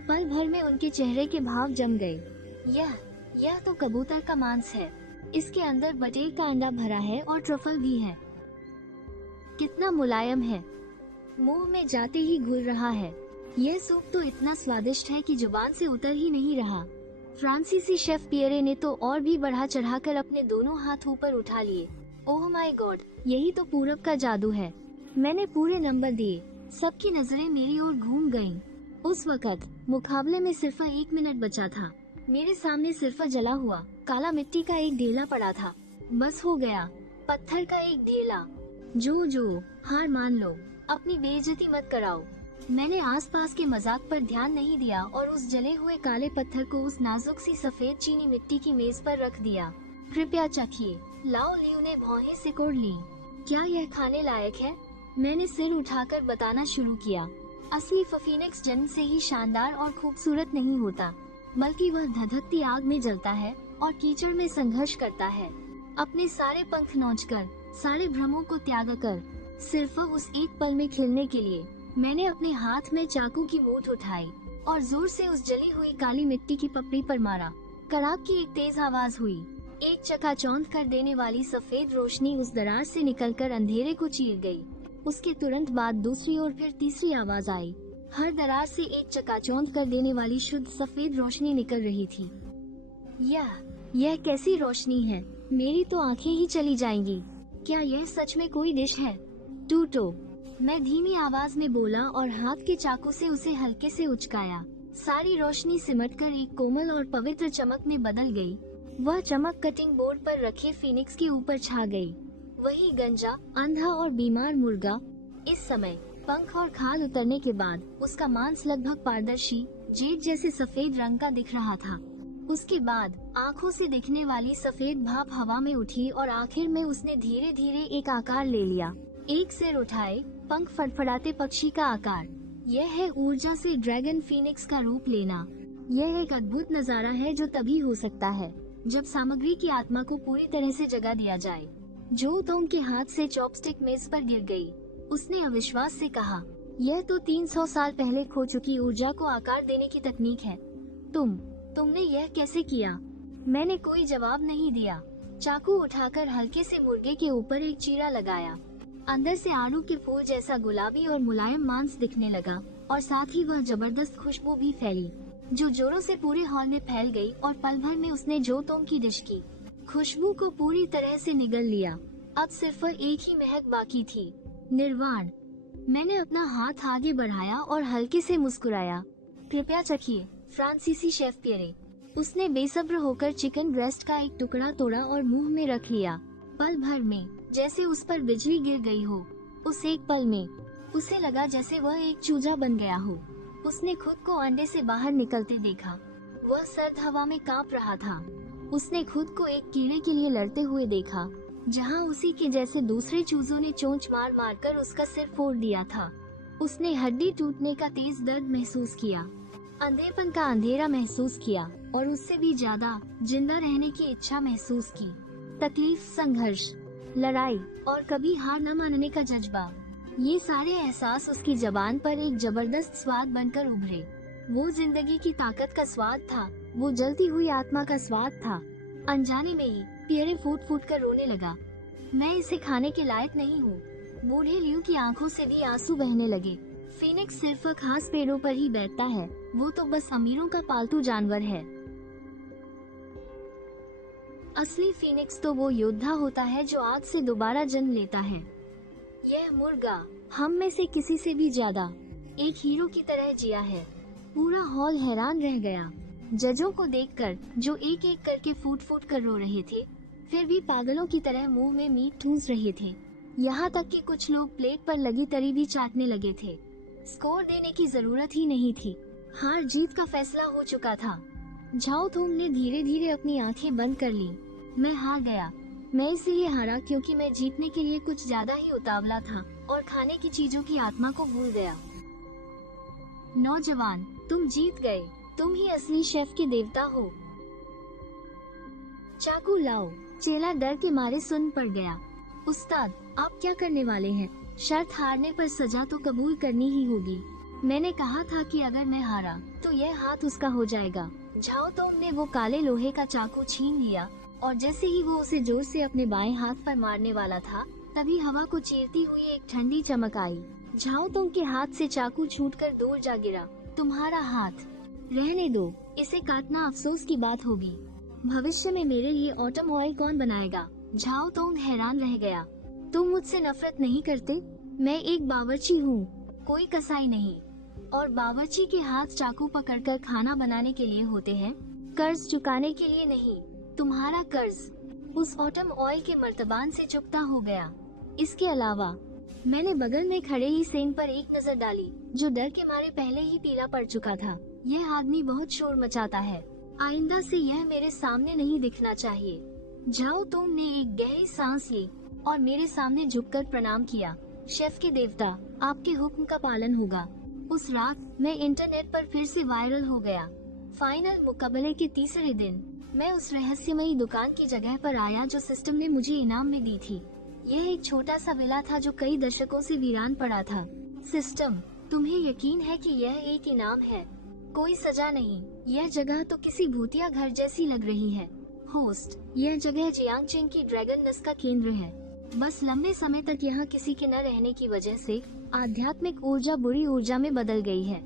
पल भर में उनके चेहरे के भाव जम गए। यह तो कबूतर का मांस है। इसके अंदर बटेर का अंडा भरा है और ट्रफल भी है। कितना मुलायम है, मुंह में जाते ही घुल रहा है। यह सूप तो इतना स्वादिष्ट है कि जुबान से उतर ही नहीं रहा। फ्रांसीसी शेफ पियरे ने तो और भी बढ़ा चढ़ाकर अपने दोनों हाथ ऊपर उठा लिए। ओह माय गॉड, यही तो पूरब का जादू है। मैंने पूरे नंबर दिए। सबकी नजरें मेरी ओर घूम गईं। उस वक्त मुकाबले में सिर्फ 1 मिनट बचा था। मेरे सामने सिर्फ जला हुआ काला मिट्टी का एक ढेला पड़ा था। बस हो गया, पत्थर का एक ढेला। जो हार मान लो, अपनी बेइज्जती मत कराओ। मैंने आसपास के मजाक पर ध्यान नहीं दिया और उस जले हुए काले पत्थर को उस नाजुक सी सफेद चीनी मिट्टी की मेज पर रख दिया। कृपया चखिए। लाओ लियू ने भौहें सिकोड़ ली। क्या यह खाने लायक है? मैंने सिर उठाकर बताना शुरू किया। असली फीनिक्स जन्म से ही शानदार और खूबसूरत नहीं होता, बल्कि वह धधकती आग में जलता है और कीचड़ में संघर्ष करता है, अपने सारे पंख नोचकर, सारे भ्रमों को त्याग कर, सिर्फ उस एक पल में खिलने के लिए। मैंने अपने हाथ में चाकू की मूठ उठाई और जोर से उस जली हुई काली मिट्टी की पपड़ी पर मारा। कड़ाक की एक तेज आवाज हुई। एक चकाचौंध कर देने वाली सफेद रोशनी उस दरार से निकलकर अंधेरे को चीर गई। उसके तुरंत बाद दूसरी और फिर तीसरी आवाज आई। हर दरार से एक चकाचौंध कर देने वाली शुद्ध सफेद रोशनी निकल रही थी। यह कैसी रोशनी है? मेरी तो आंखें ही चली जाएंगी। क्या यह सच में कोई डिश है? टूटो, मैं धीमी आवाज में बोला और हाथ के चाकू से उसे हल्के से उचकाया। सारी रोशनी सिमटकर एक कोमल और पवित्र चमक में बदल गई। वह चमक कटिंग बोर्ड पर रखे फीनिक्स के ऊपर छा गई। वही गंजा, अंधा और बीमार मुर्गा। इस समय पंख और खाल उतरने के बाद उसका मांस लगभग पारदर्शी, जेड जैसे सफेद रंग का दिख रहा था। उसके बाद आँखों से दिखने वाली सफेद भाप हवा में उठी और आखिर में उसने धीरे धीरे एक आकार ले लिया। एक सिर उठाए, पंख फड़फड़ाते पक्षी का आकार। यह है ऊर्जा से ड्रैगन फीनिक्स का रूप लेना। यह एक अद्भुत नजारा है जो तभी हो सकता है जब सामग्री की आत्मा को पूरी तरह से जगा दिया जाए। जो तोम के हाथ से चॉपस्टिक मेज पर गिर गई। उसने अविश्वास से कहा, यह तो 300 साल पहले खो चुकी ऊर्जा को आकार देने की तकनीक है। तुमने यह कैसे किया? मैंने कोई जवाब नहीं दिया। चाकू उठाकर हल्के से मुर्गे के ऊपर एक चीरा लगाया। अंदर से आलू के फूल जैसा गुलाबी और मुलायम मांस दिखने लगा और साथ ही वह जबरदस्त खुशबू भी फैली, जो जोरों से पूरे हॉल में फैल गई। और पल भर में उसने जो तोम की डिश की खुशबू को पूरी तरह से निगल लिया। अब सिर्फ एक ही महक बाकी थी, निर्वाण। मैंने अपना हाथ आगे बढ़ाया और हल्के से मुस्कुराया। कृपया चखिए, फ्रांसीसी शेफ पियरे। उसने बेसब्र होकर चिकन ब्रेस्ट का एक टुकड़ा तोड़ा और मुंह में रख लिया। पल भर में जैसे उस पर बिजली गिर गई हो। उस एक पल में उसे लगा जैसे वह एक चूजा बन गया हो। उसने खुद को अंडे से बाहर निकलते देखा। वह सर्द हवा में कांप रहा था। उसने खुद को एक कीड़े के लिए लड़ते हुए देखा, जहां उसी के जैसे दूसरे चूजों ने चोंच मार मार कर उसका सिर फोड़ दिया था। उसने हड्डी टूटने का तेज दर्द महसूस किया, अंधेपन का अंधेरा महसूस किया और उससे भी ज्यादा जिंदा रहने की इच्छा महसूस की। तकलीफ, संघर्ष, लड़ाई और कभी हार न मानने का जज्बा, ये सारे एहसास उसकी जबान पर एक जबरदस्त स्वाद बनकर उभरे। वो जिंदगी की ताकत का स्वाद था, वो जलती हुई आत्मा का स्वाद था। अनजाने में ही पियरे फूट फूट कर रोने लगा। मैं इसे खाने के लायक नहीं हूँ। बूढ़े लियू की आंखों से भी आंसू बहने लगे। फीनिक्स सिर्फ खास पेड़ों पर ही बैठता है, वो तो बस अमीरों का पालतू जानवर है। असली फीनिक्स तो वो योद्धा होता है जो आग से दोबारा जन्म लेता है। यह मुर्गा हम में से किसी से भी ज्यादा एक हीरो की तरह जिया है। पूरा हॉल हैरान रह गया, जजों को देखकर जो एक एक करके फूट फूट कर रो रहे थे, फिर भी पागलों की तरह मुंह में मीट ठूंस रहे थे। यहाँ तक कि कुछ लोग प्लेट पर लगी तरी भी चाटने लगे थे। स्कोर देने की जरूरत ही नहीं थी, हार जीत का फैसला हो चुका था। झाओ थोम ने धीरे धीरे अपनी आंखें बंद कर ली। मैं हार गया। मैं इसलिए हारा क्योंकि मैं जीतने के लिए कुछ ज्यादा ही उतावला था और खाने की चीजों की आत्मा को भूल गया। नौजवान, तुम जीत गए। तुम ही असली शेफ के देवता हो। चाकू लाओ। चेला डर के मारे सुन पड़ गया। उस्ताद, आप क्या करने वाले हैं? शर्त हारने पर सजा तो कबूल करनी ही होगी। मैंने कहा था कि अगर मैं हारा तो यह हाथ उसका हो जाएगा। झाओ तोम ने वो काले लोहे का चाकू छीन लिया और जैसे ही वो उसे जोर से अपने बाएं हाथ पर मारने वाला था, तभी हवा को चीरती हुई एक ठंडी चमक आई। झाओ तोम के हाथ से चाकू छूटकर दूर जा गिरा। तुम्हारा हाथ। रहने दो, इसे काटना अफसोस की बात होगी। भविष्य में मेरे लिए ऑटम ऑयल कौन बनाएगा? झाओ तोंग हैरान रह गया। तुम मुझसे नफरत नहीं करते? मैं एक बावर्ची हूँ, कोई कसाई नहीं। और बावर्ची के हाथ चाकू पकड़कर खाना बनाने के लिए होते हैं, कर्ज चुकाने के लिए नहीं। तुम्हारा कर्ज उस ऑटम ऑयल के मर्तबान से चुकता हो गया। इसके अलावा मैंने बगल में खड़े ही सेन पर एक नजर डाली, जो डर के मारे पहले ही पीला पड़ चुका था। यह आदमी बहुत शोर मचाता है, आइंदा से यह मेरे सामने नहीं दिखना चाहिए। झाओ तोंग ने एक गहरी सांस ली और मेरे सामने झुककर प्रणाम किया। शेफ के देवता, आपके हुक्म का पालन होगा। उस रात मैं इंटरनेट पर फिर से वायरल हो गया। फाइनल मुकाबले के तीसरे दिन मैं उस रहस्यमयी दुकान की जगह पर आया जो सिस्टम ने मुझे इनाम में दी थी। यह एक छोटा सा विला था जो कई दशकों से वीरान पड़ा था। सिस्टम, तुम्हें यकीन है कि यह एक इनाम है? कोई सजा नहीं, यह जगह तो किसी भूतिया घर जैसी लग रही है। होस्ट, यह जगह जियांगचेन की ड्रैगन नस का केंद्र है। बस लंबे समय तक यहाँ किसी के न रहने की वजह से आध्यात्मिक ऊर्जा बुरी ऊर्जा में बदल गई है।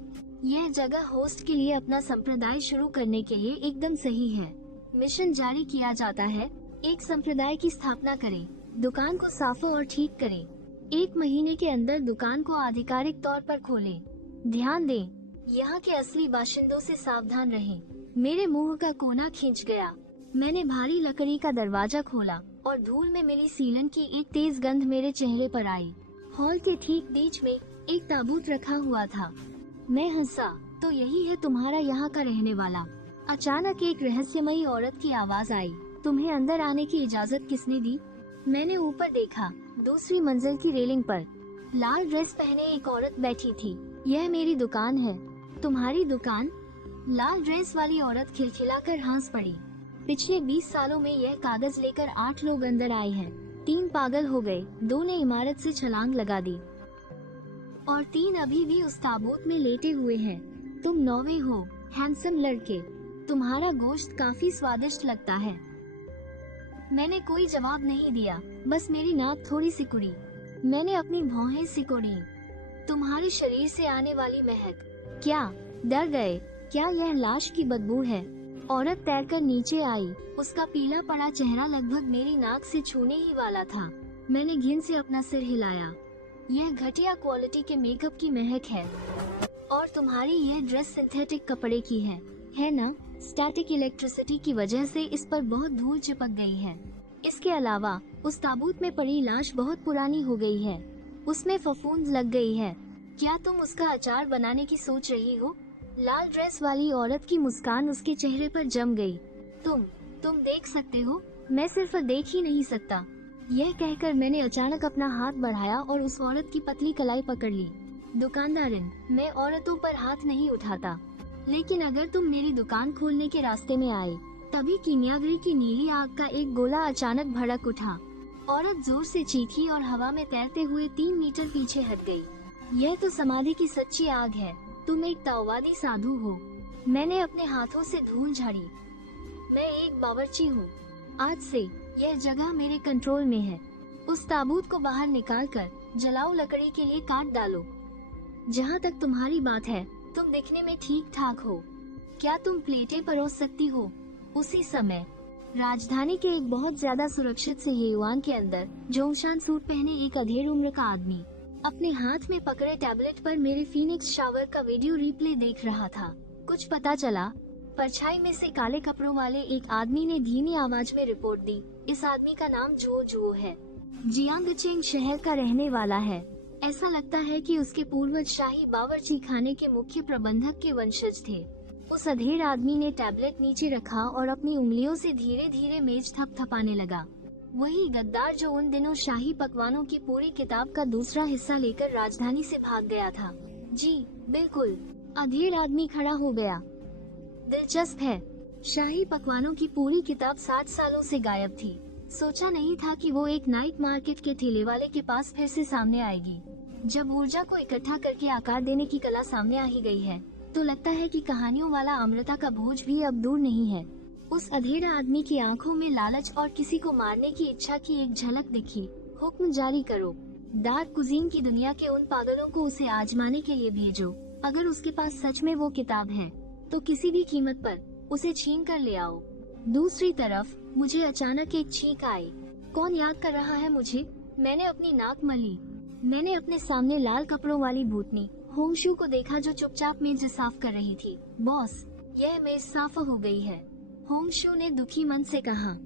यह जगह होस्ट के लिए अपना संप्रदाय शुरू करने के लिए एकदम सही है। मिशन जारी किया जाता है, एक संप्रदाय की स्थापना करें, दुकान को साफ और ठीक करें, 1 महीने के अंदर दुकान को आधिकारिक तौर पर खोलें। ध्यान दें, यहाँ के असली बाशिंदों से सावधान रहें। मेरे मुंह का कोना खींच गया। मैंने भारी लकड़ी का दरवाजा खोला और धूल में मिली सीलन की एक तेज गंध मेरे चेहरे पर आई। हॉल के ठीक बीच में एक ताबूत रखा हुआ था। मैं हंसा, तो यही है तुम्हारा यहाँ का रहने वाला। अचानक एक रहस्यमयी औरत की आवाज आई, तुम्हें अंदर आने की इजाजत किसने दी? मैंने ऊपर देखा, दूसरी मंजिल की रेलिंग पर लाल ड्रेस पहने एक औरत बैठी थी। यह मेरी दुकान है। तुम्हारी दुकान? लाल ड्रेस वाली औरत खिलखिलाकर हंस पड़ी। पिछले 20 सालों में यह कागज लेकर 8 लोग अंदर आए हैं। 3 पागल हो गए, 2 ने इमारत से छलांग लगा दी और 3 अभी भी उस ताबूत में लेटे हुए हैं। तुम 9वें हो, हैंडसम लड़के। तुम्हारा गोश्त काफी स्वादिष्ट लगता है। मैंने कोई जवाब नहीं दिया, बस मेरी नाक थोड़ी सिकुड़ी। मैंने अपनी भौहें सिकोड़ी। तुम्हारे शरीर से आने वाली महक। क्या डर गए? क्या यह लाश की बदबू है? औरत तैरकर नीचे आई। उसका पीला पड़ा चेहरा लगभग मेरी नाक से छूने ही वाला था। मैंने घिन से अपना सिर हिलाया। यह घटिया क्वालिटी के मेकअप की महक है और तुम्हारी यह ड्रेस सिंथेटिक कपड़े की है ना? स्टैटिक इलेक्ट्रिसिटी की वजह से इस पर बहुत धूल चिपक गई है। इसके अलावा उस ताबूत में पड़ी लाश बहुत पुरानी हो गई है, उसमें फफूंद लग गई है। क्या तुम उसका अचार बनाने की सोच रही हो? लाल ड्रेस वाली औरत की मुस्कान उसके चेहरे पर जम गई। तुम देख सकते हो, मैं सिर्फ देख ही नहीं सकता। यह कहकर मैंने अचानक अपना हाथ बढ़ाया और उस औरत की पतली कलाई पकड़ ली। दुकानदारिन, मैं औरतों पर हाथ नहीं उठाता, लेकिन अगर तुम मेरी दुकान खोलने के रास्ते में आए। तभी कीमियागरी की नीली आग का एक गोला अचानक भड़क उठा। औरत जोर से चीखी और हवा में तैरते हुए 3 मीटर पीछे हट गई। यह तो समाधि की सच्ची आग है। तुम एक ताओवादी साधु हो। मैंने अपने हाथों से धूल झाड़ी। मैं एक बावर्ची हूँ। आज से यह जगह मेरे कंट्रोल में है। उस ताबूत को बाहर निकालकर जलाओ, लकड़ी के लिए काट डालो। जहाँ तक तुम्हारी बात है, तुम दिखने में ठीक ठाक हो। क्या तुम प्लेटें परोस सकती हो? उसी समय राजधानी के एक बहुत ज्यादा सुरक्षित से हेयुआन के अंदर जोंगशान सूट पहने एक अधेड़ उम्र का आदमी अपने हाथ में पकड़े टैबलेट पर मेरे फीनिक्स शावर का वीडियो रिप्ले देख रहा था। कुछ पता चला? परछाई में से काले कपड़ों वाले एक आदमी ने धीमी आवाज में रिपोर्ट दी। इस आदमी का नाम जुओ जुओ है। जियांगचेन शहर का रहने वाला है। ऐसा लगता है कि उसके पूर्वज शाही बावर्ची खाने के मुख्य प्रबंधक के वंशज थे। उस अधेड़ आदमी ने टैबलेट नीचे रखा और अपनी उंगलियों से धीरे धीरे मेज थपथपाने लगा। वही गद्दार जो उन दिनों शाही पकवानों की पूरी किताब का दूसरा हिस्सा लेकर राजधानी से भाग गया था। जी बिल्कुल, अधेड़ आदमी खड़ा हो गया। दिलचस्प है, शाही पकवानों की पूरी किताब 60 सालों से गायब थी। सोचा नहीं था कि वो एक नाइट मार्केट के ठेले वाले के पास फिर से सामने आएगी। जब ऊर्जा को इकट्ठा करके आकार देने की कला सामने आ ही गई है, तो लगता है कि कहानियों वाला अमृता का बोझ भी अब दूर नहीं है। उस अधेड़ आदमी की आंखों में लालच और किसी को मारने की इच्छा की एक झलक दिखी। हुक्म जारी करो, डार्क कुजीन की दुनिया के उन पागलों को उसे आजमाने के लिए भेजो। अगर उसके पास सच में वो किताब है, तो किसी भी कीमत पर उसे छीन कर ले आओ। दूसरी तरफ मुझे अचानक एक छींक आई। कौन याद कर रहा है मुझे? मैंने अपनी नाक मली। मैंने अपने सामने लाल कपड़ों वाली भूतनी होंगशू को देखा जो चुपचाप मेज साफ कर रही थी। बॉस, यह मेज साफ हो गई है, होंगशू ने दुखी मन से कहा।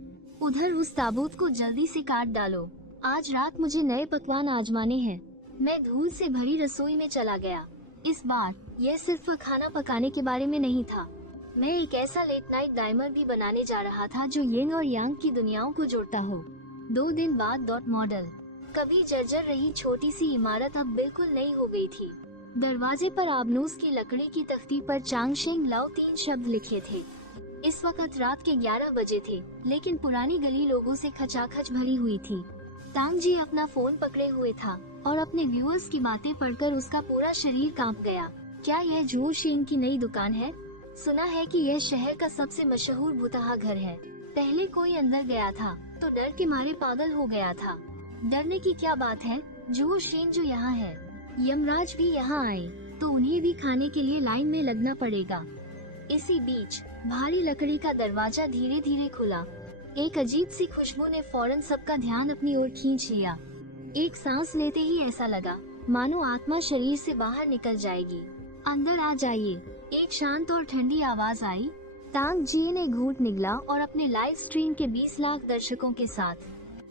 उधर उस ताबूत को जल्दी से काट डालो। आज रात मुझे नए पकवान आजमाने हैं। मैं धूल से भरी रसोई में चला गया। इस बार यह सिर्फ खाना पकाने के बारे में नहीं था। मैं एक ऐसा लेट नाइट डाइमर भी बनाने जा रहा था जो यिन और यांग की दुनियाओं को जोड़ता हो। 2 दिन बाद डॉट मॉडल, कभी जर्जर रही छोटी सी इमारत अब बिल्कुल नई हो गई थी। दरवाजे पर आबनूस की लकड़ी की तख्ती पर चांगशेंग लाओ 3 शब्द लिखे थे। इस वक्त रात के 11 बजे थे, लेकिन पुरानी गली लोगों से खचाखच भरी हुई थी। तांग जी अपना फोन पकड़े हुए था और अपने व्यूअर्स की बातें पढ़कर उसका पूरा शरीर कांप गया। क्या यह जू शेन की नई दुकान है? सुना है कि यह शहर का सबसे मशहूर भुतहा घर है। पहले कोई अंदर गया था तो डर के मारे पागल हो गया था। डरने की क्या बात है, जू शेन जो यहाँ है। यमराज भी यहाँ आए तो उन्हें भी खाने के लिए लाइन में लगना पड़ेगा। इसी बीच भारी लकड़ी का दरवाजा धीरे धीरे खुला। एक अजीब सी खुशबू ने फौरन सबका ध्यान अपनी ओर खींच लिया। एक सांस लेते ही ऐसा लगा मानो आत्मा शरीर से बाहर निकल जाएगी। अंदर आ जाइए, एक शांत और ठंडी आवाज आई। तांग जी ने घूंट निगला और अपने लाइव स्ट्रीम के 20 लाख दर्शकों के साथ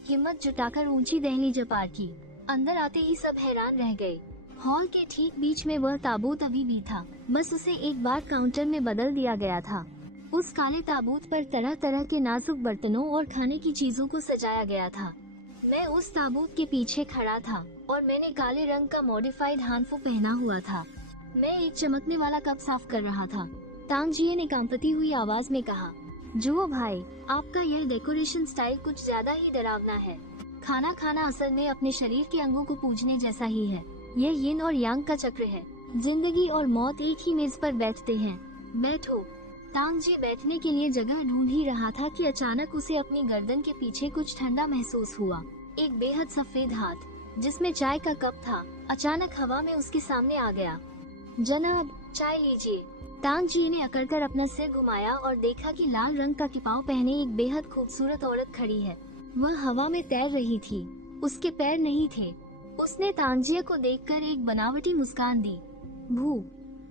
हिम्मत जुटाकर ऊंची दहलीज पार की। अंदर आते ही सब हैरान रह गए। हॉल के ठीक बीच में वह ताबूत अभी भी था, बस उसे एक बार काउंटर में बदल दिया गया था। उस काले ताबूत पर तरह तरह के नाजुक बर्तनों और खाने की चीजों को सजाया गया था। मैं उस ताबूत के पीछे खड़ा था और मैंने काले रंग का मॉडिफाइड हानफू पहना हुआ था। मैं एक चमकने वाला कप साफ कर रहा था। तांग जी ने कांपती हुई आवाज में कहा, जुओ भाई, आपका यह डेकोरेशन स्टाइल कुछ ज्यादा ही डरावना है। खाना खाना असल में अपने शरीर के अंगों को पूजने जैसा ही है। यह यिन और यांग का चक्र है। जिंदगी और मौत एक ही मेज पर बैठते हैं। बैठो। तांग जी बैठने के लिए जगह ढूंढ ही रहा था कि अचानक उसे अपनी गर्दन के पीछे कुछ ठंडा महसूस हुआ। एक बेहद सफेद हाथ जिसमें चाय का कप था अचानक हवा में उसके सामने आ गया। जनाब, चाय लीजिए। तांग जी ने अकड़कर अपना सिर घुमाया और देखा कि लाल रंग का किपाव पहने एक बेहद खूबसूरत औरत खड़ी है। वह हवा में तैर रही थी, उसके पैर नहीं थे। उसने तांजिया को देखकर एक बनावटी मुस्कान दी।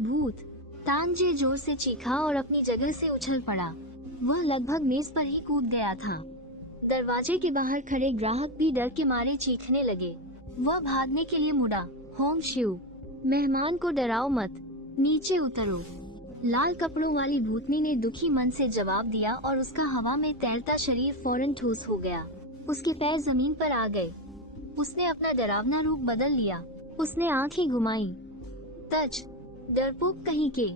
भूत। तांजिया जोर से चीखा और अपनी जगह से उछल पड़ा। वह लगभग मेज पर ही कूद गया था। दरवाजे के बाहर खड़े ग्राहक भी डर के मारे चीखने लगे। वह भागने के लिए मुड़ा। होंगशू, मेहमान को डराओ मत, नीचे उतरो। लाल कपड़ों वाली भूतनी ने दुखी मन से जवाब दिया और उसका हवा में तैरता शरीर फौरन ठोस हो गया। उसके पैर जमीन पर आ गए। उसने अपना डरावना रूप बदल लिया। उसने आंखें घुमाई। तज, डरपोक कहीं के,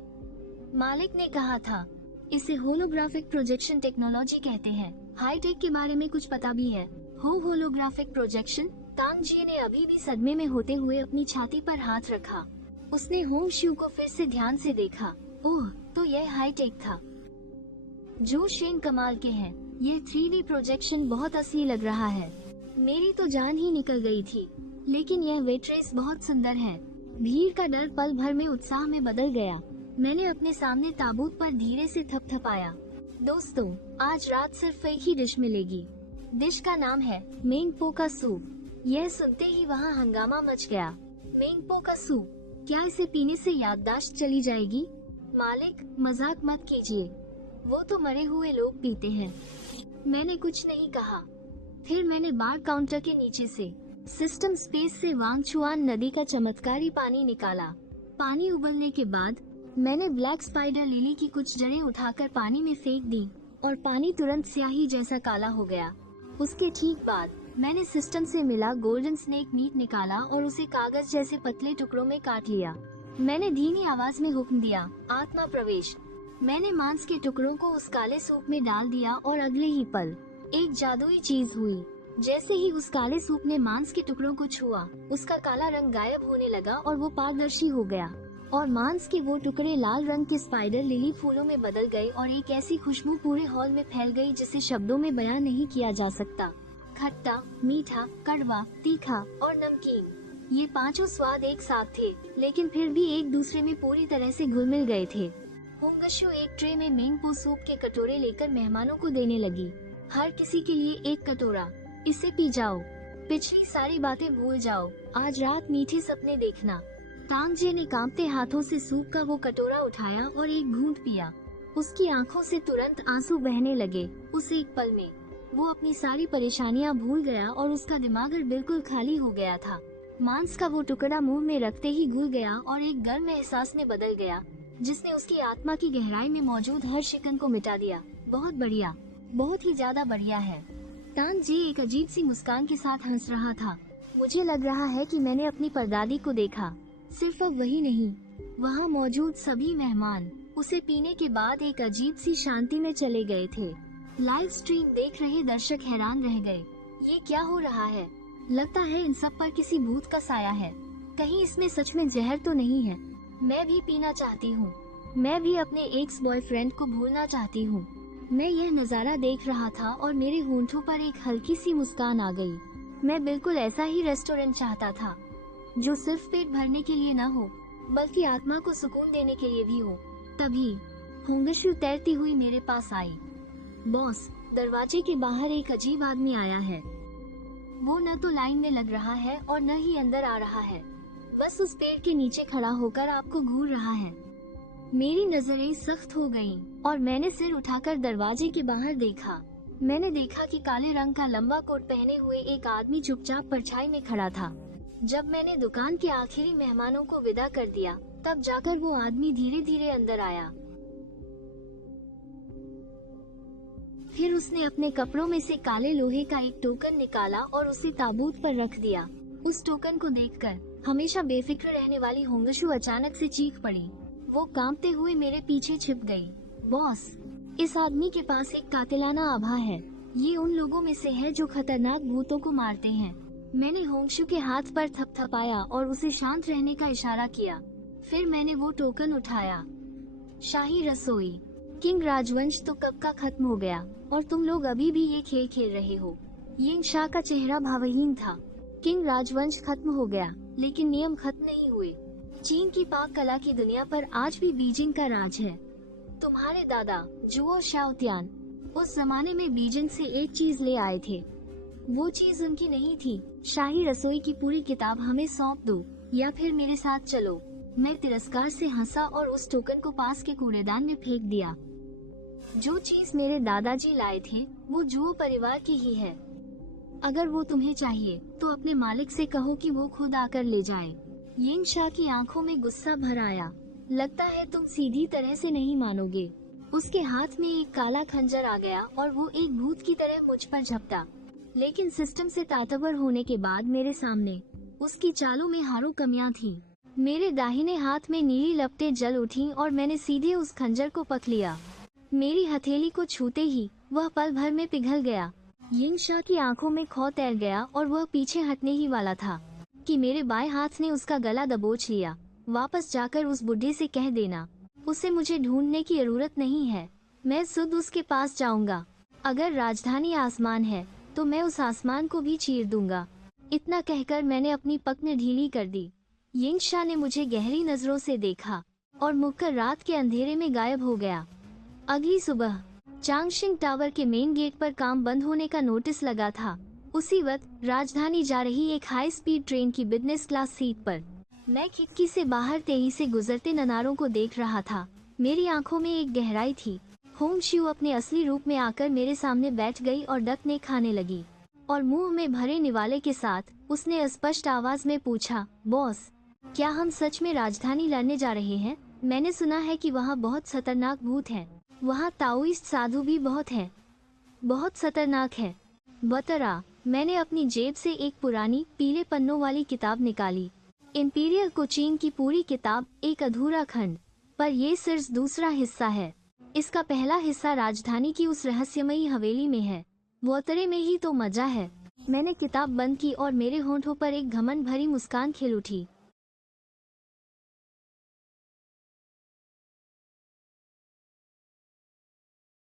मालिक ने कहा था। इसे होलोग्राफिक प्रोजेक्शन टेक्नोलॉजी कहते हैं। हाईटेक के बारे में कुछ पता भी है? Holographic projection? तांग जी ने अभी भी सदमे में होते हुए अपनी छाती पर हाथ रखा। उसने होंगशू को फिर से ध्यान से देखा। ओह, तो यह हाईटेक था। जो शेन कमाल के हैं। यह 3D प्रोजेक्शन बहुत असली लग रहा है। मेरी तो जान ही निकल गई थी। लेकिन यह वेट्रेस बहुत सुंदर है। भीड़ का डर पल भर में उत्साह में बदल गया। मैंने अपने सामने ताबूत पर धीरे से थपथपाया। दोस्तों, आज रात सिर्फ एक ही डिश मिलेगी। डिश का नाम है मेंगपो का सूप। यह सुनते ही वहाँ हंगामा मच गया। मेंगपो का सूप? क्या इसे पीने से याददाश्त चली जाएगी? मालिक, मजाक मत कीजिए। वो तो मरे हुए लोग पीते हैं। मैंने कुछ नहीं कहा। फिर मैंने बार काउंटर के नीचे से सिस्टम स्पेस से वांगचुआन नदी का चमत्कारी पानी निकाला। पानी उबलने के बाद मैंने ब्लैक स्पाइडर लिली की कुछ जड़ें उठाकर पानी में फेंक दी और पानी तुरंत स्याही जैसा काला हो गया। उसके ठीक बाद मैंने सिस्टम से मिला गोल्डन स्नेक मीट निकाला और उसे कागज जैसे पतले टुकड़ों में काट लिया। मैंने धीमी आवाज में हुक्म दिया, आत्मा प्रवेश। मैंने मांस के टुकड़ों को उस काले सूप में डाल दिया और अगले ही पल एक जादुई चीज हुई। जैसे ही उस काले सूप ने मांस के टुकड़ों को छुआ, उसका काला रंग गायब होने लगा और वो पारदर्शी हो गया और मांस के वो टुकड़े लाल रंग के स्पाइडर लिली फूलों में बदल गए और एक ऐसी खुशबू पूरे हॉल में फैल गई जिसे शब्दों में बयान नहीं किया जा सकता। खट्टा, मीठा, कड़वा, तीखा और नमकीन, ये पांचों स्वाद एक साथ थे, लेकिन फिर भी एक दूसरे में पूरी तरह से घुल मिल गए थे। होंगशु एक ट्रे में मेंगपो सूप के कटोरे लेकर मेहमानों को देने लगी। हर किसी के लिए एक कटोरा, इसे पी जाओ, पिछली सारी बातें भूल जाओ, आज रात मीठे सपने देखना। तांगजे ने कांपते हाथों से सूप का वो कटोरा उठाया और एक घूंट पिया। उसकी आंखों से तुरंत आंसू बहने लगे। उस एक पल में वो अपनी सारी परेशानियां भूल गया और उसका दिमाग बिल्कुल खाली हो गया था। मांस का वो टुकड़ा मुंह में रखते ही घुल गया और एक गर्म एहसास में बदल गया, जिसने उसकी आत्मा की गहराई में मौजूद हर शिकन को मिटा दिया। बहुत बढ़िया, बहुत ही ज्यादा बढ़िया है। तांगजे एक अजीब सी मुस्कान के साथ हंस रहा था। मुझे लग रहा है कि मैंने अपनी परदादी को देखा। सिर्फ अब वही नहीं, वहाँ मौजूद सभी मेहमान उसे पीने के बाद एक अजीब सी शांति में चले गए थे। लाइव स्ट्रीम देख रहे दर्शक हैरान रह गए। ये क्या हो रहा है? लगता है इन सब पर किसी भूत का साया है। कहीं इसमें सच में जहर तो नहीं है? मैं भी पीना चाहती हूँ। मैं भी अपने एक्स बॉयफ्रेंड को भूलना चाहती हूँ। मैं यह नज़ारा देख रहा था और मेरे होंठों पर एक हल्की सी मुस्कान आ गई। मैं बिल्कुल ऐसा ही रेस्टोरेंट चाहता था, जो सिर्फ पेट भरने के लिए न हो, बल्कि आत्मा को सुकून देने के लिए भी हो। तभी होंगशु तैरती हुई मेरे पास आई। बॉस, दरवाजे के बाहर एक अजीब आदमी आया है। वो न तो लाइन में लग रहा है और न ही अंदर आ रहा है, बस उस पेड़ के नीचे खड़ा होकर आपको घूर रहा है। मेरी नजरें सख्त हो गईं और मैंने सिर उठाकर दरवाजे के बाहर देखा। मैंने देखा कि काले रंग का लंबा कोट पहने हुए एक आदमी चुपचाप परछाई में खड़ा था। जब मैंने दुकान के आखिरी मेहमानों को विदा कर दिया, तब जाकर वो आदमी धीरे धीरे अंदर आया। फिर उसने अपने कपड़ों में से काले लोहे का एक टोकन निकाला और उसे ताबूत पर रख दिया। उस टोकन को देखकर हमेशा बेफिक्र रहने वाली होंगशु अचानक से चीख पड़ी। वो कांपते हुए मेरे पीछे छिप गई। बॉस, इस आदमी के पास एक कातिलाना आभा है। ये उन लोगों में से है जो खतरनाक भूतों को मारते हैं। मैंने होंगशु के हाथ पर थपथपाया और उसे शांत रहने का इशारा किया। फिर मैंने वो टोकन उठाया। शाही रसोई। किंग राजवंश तो कब का खत्म हो गया और तुम लोग अभी भी ये खेल खेल रहे हो। यिंग शाह का चेहरा भावहीन था। किंग राजवंश खत्म हो गया, लेकिन नियम खत्म नहीं हुए। चीन की पाक कला की दुनिया पर आज भी बीजिंग का राज है। तुम्हारे दादा जुओ शाओतियान उस जमाने में बीजिंग से एक चीज ले आए थे। वो चीज उनकी नहीं थी। शाही रसोई की पूरी किताब हमें सौंप दो या फिर मेरे साथ चलो। मैं तिरस्कार से हंसा और उस टोकन को पास के कूड़ेदान में फेंक दिया। जो चीज मेरे दादाजी लाए थे वो जुओ परिवार की ही है। अगर वो तुम्हें चाहिए तो अपने मालिक से कहो कि वो खुद आकर ले जाए। यिंग शाह की आंखों में गुस्सा भर आया। लगता है तुम सीधी तरह से नहीं मानोगे। उसके हाथ में एक काला खंजर आ गया और वो एक भूत की तरह मुझ पर झपटा। लेकिन सिस्टम से ताकतवर होने के बाद मेरे सामने उसकी चालों में हारों कमियां थी। मेरे दाहिने हाथ में नीली लपटें जल उठीं और मैंने सीधे उस खंजर को पक लिया। मेरी हथेली को छूते ही वह पल भर में पिघल गया। यिंग शाह की आंखों में खौफ तैर गया और वह पीछे हटने ही वाला था कि मेरे बाएं हाथ ने उसका गला दबोच लिया। वापस जाकर उस बुढ़े से कह देना, उसे मुझे ढूंढने की जरूरत नहीं है। मैं खुद उसके पास जाऊंगा। अगर राजधानी आसमान है तो मैं उस आसमान को भी चीर दूंगा। इतना कहकर मैंने अपनी पकड़ ढीली कर दी। यिंग शाह ने मुझे गहरी नजरों से देखा और मुड़कर रात के अंधेरे में गायब हो गया। अगली सुबह चांगशिंग टावर के मेन गेट पर काम बंद होने का नोटिस लगा था। उसी वक्त राजधानी जा रही एक हाई स्पीड ट्रेन की बिजनेस क्लास सीट पर मैं खिड़की से बाहर तेजी से गुजरते नज़ारों को देख रहा था। मेरी आंखों में एक गहराई थी। होंगशु अपने असली रूप में आकर मेरे सामने बैठ गई और डकने खाने लगी और मुंह में भरे निवाले के साथ उसने स्पष्ट आवाज में पूछा, बॉस, क्या हम सच में राजधानी लड़ने जा रहे हैं? मैंने सुना है कि वहाँ बहुत खतरनाक भूत हैं। वहाँ ताओइस्ट साधु भी बहुत हैं। बहुत खतरनाक है। बतरा, मैंने अपनी जेब से एक पुरानी पीले पन्नों वाली किताब निकाली। इंपीरियल कोचीन की पूरी किताब, एक अधूरा खंड, पर ये सिर्फ दूसरा हिस्सा है। इसका पहला हिस्सा राजधानी की उस रहस्यमयी हवेली में है। वोतरे में ही तो मजा है। मैंने किताब बंद की और मेरे होंठों पर एक घमंड भरी मुस्कान खिल उठी।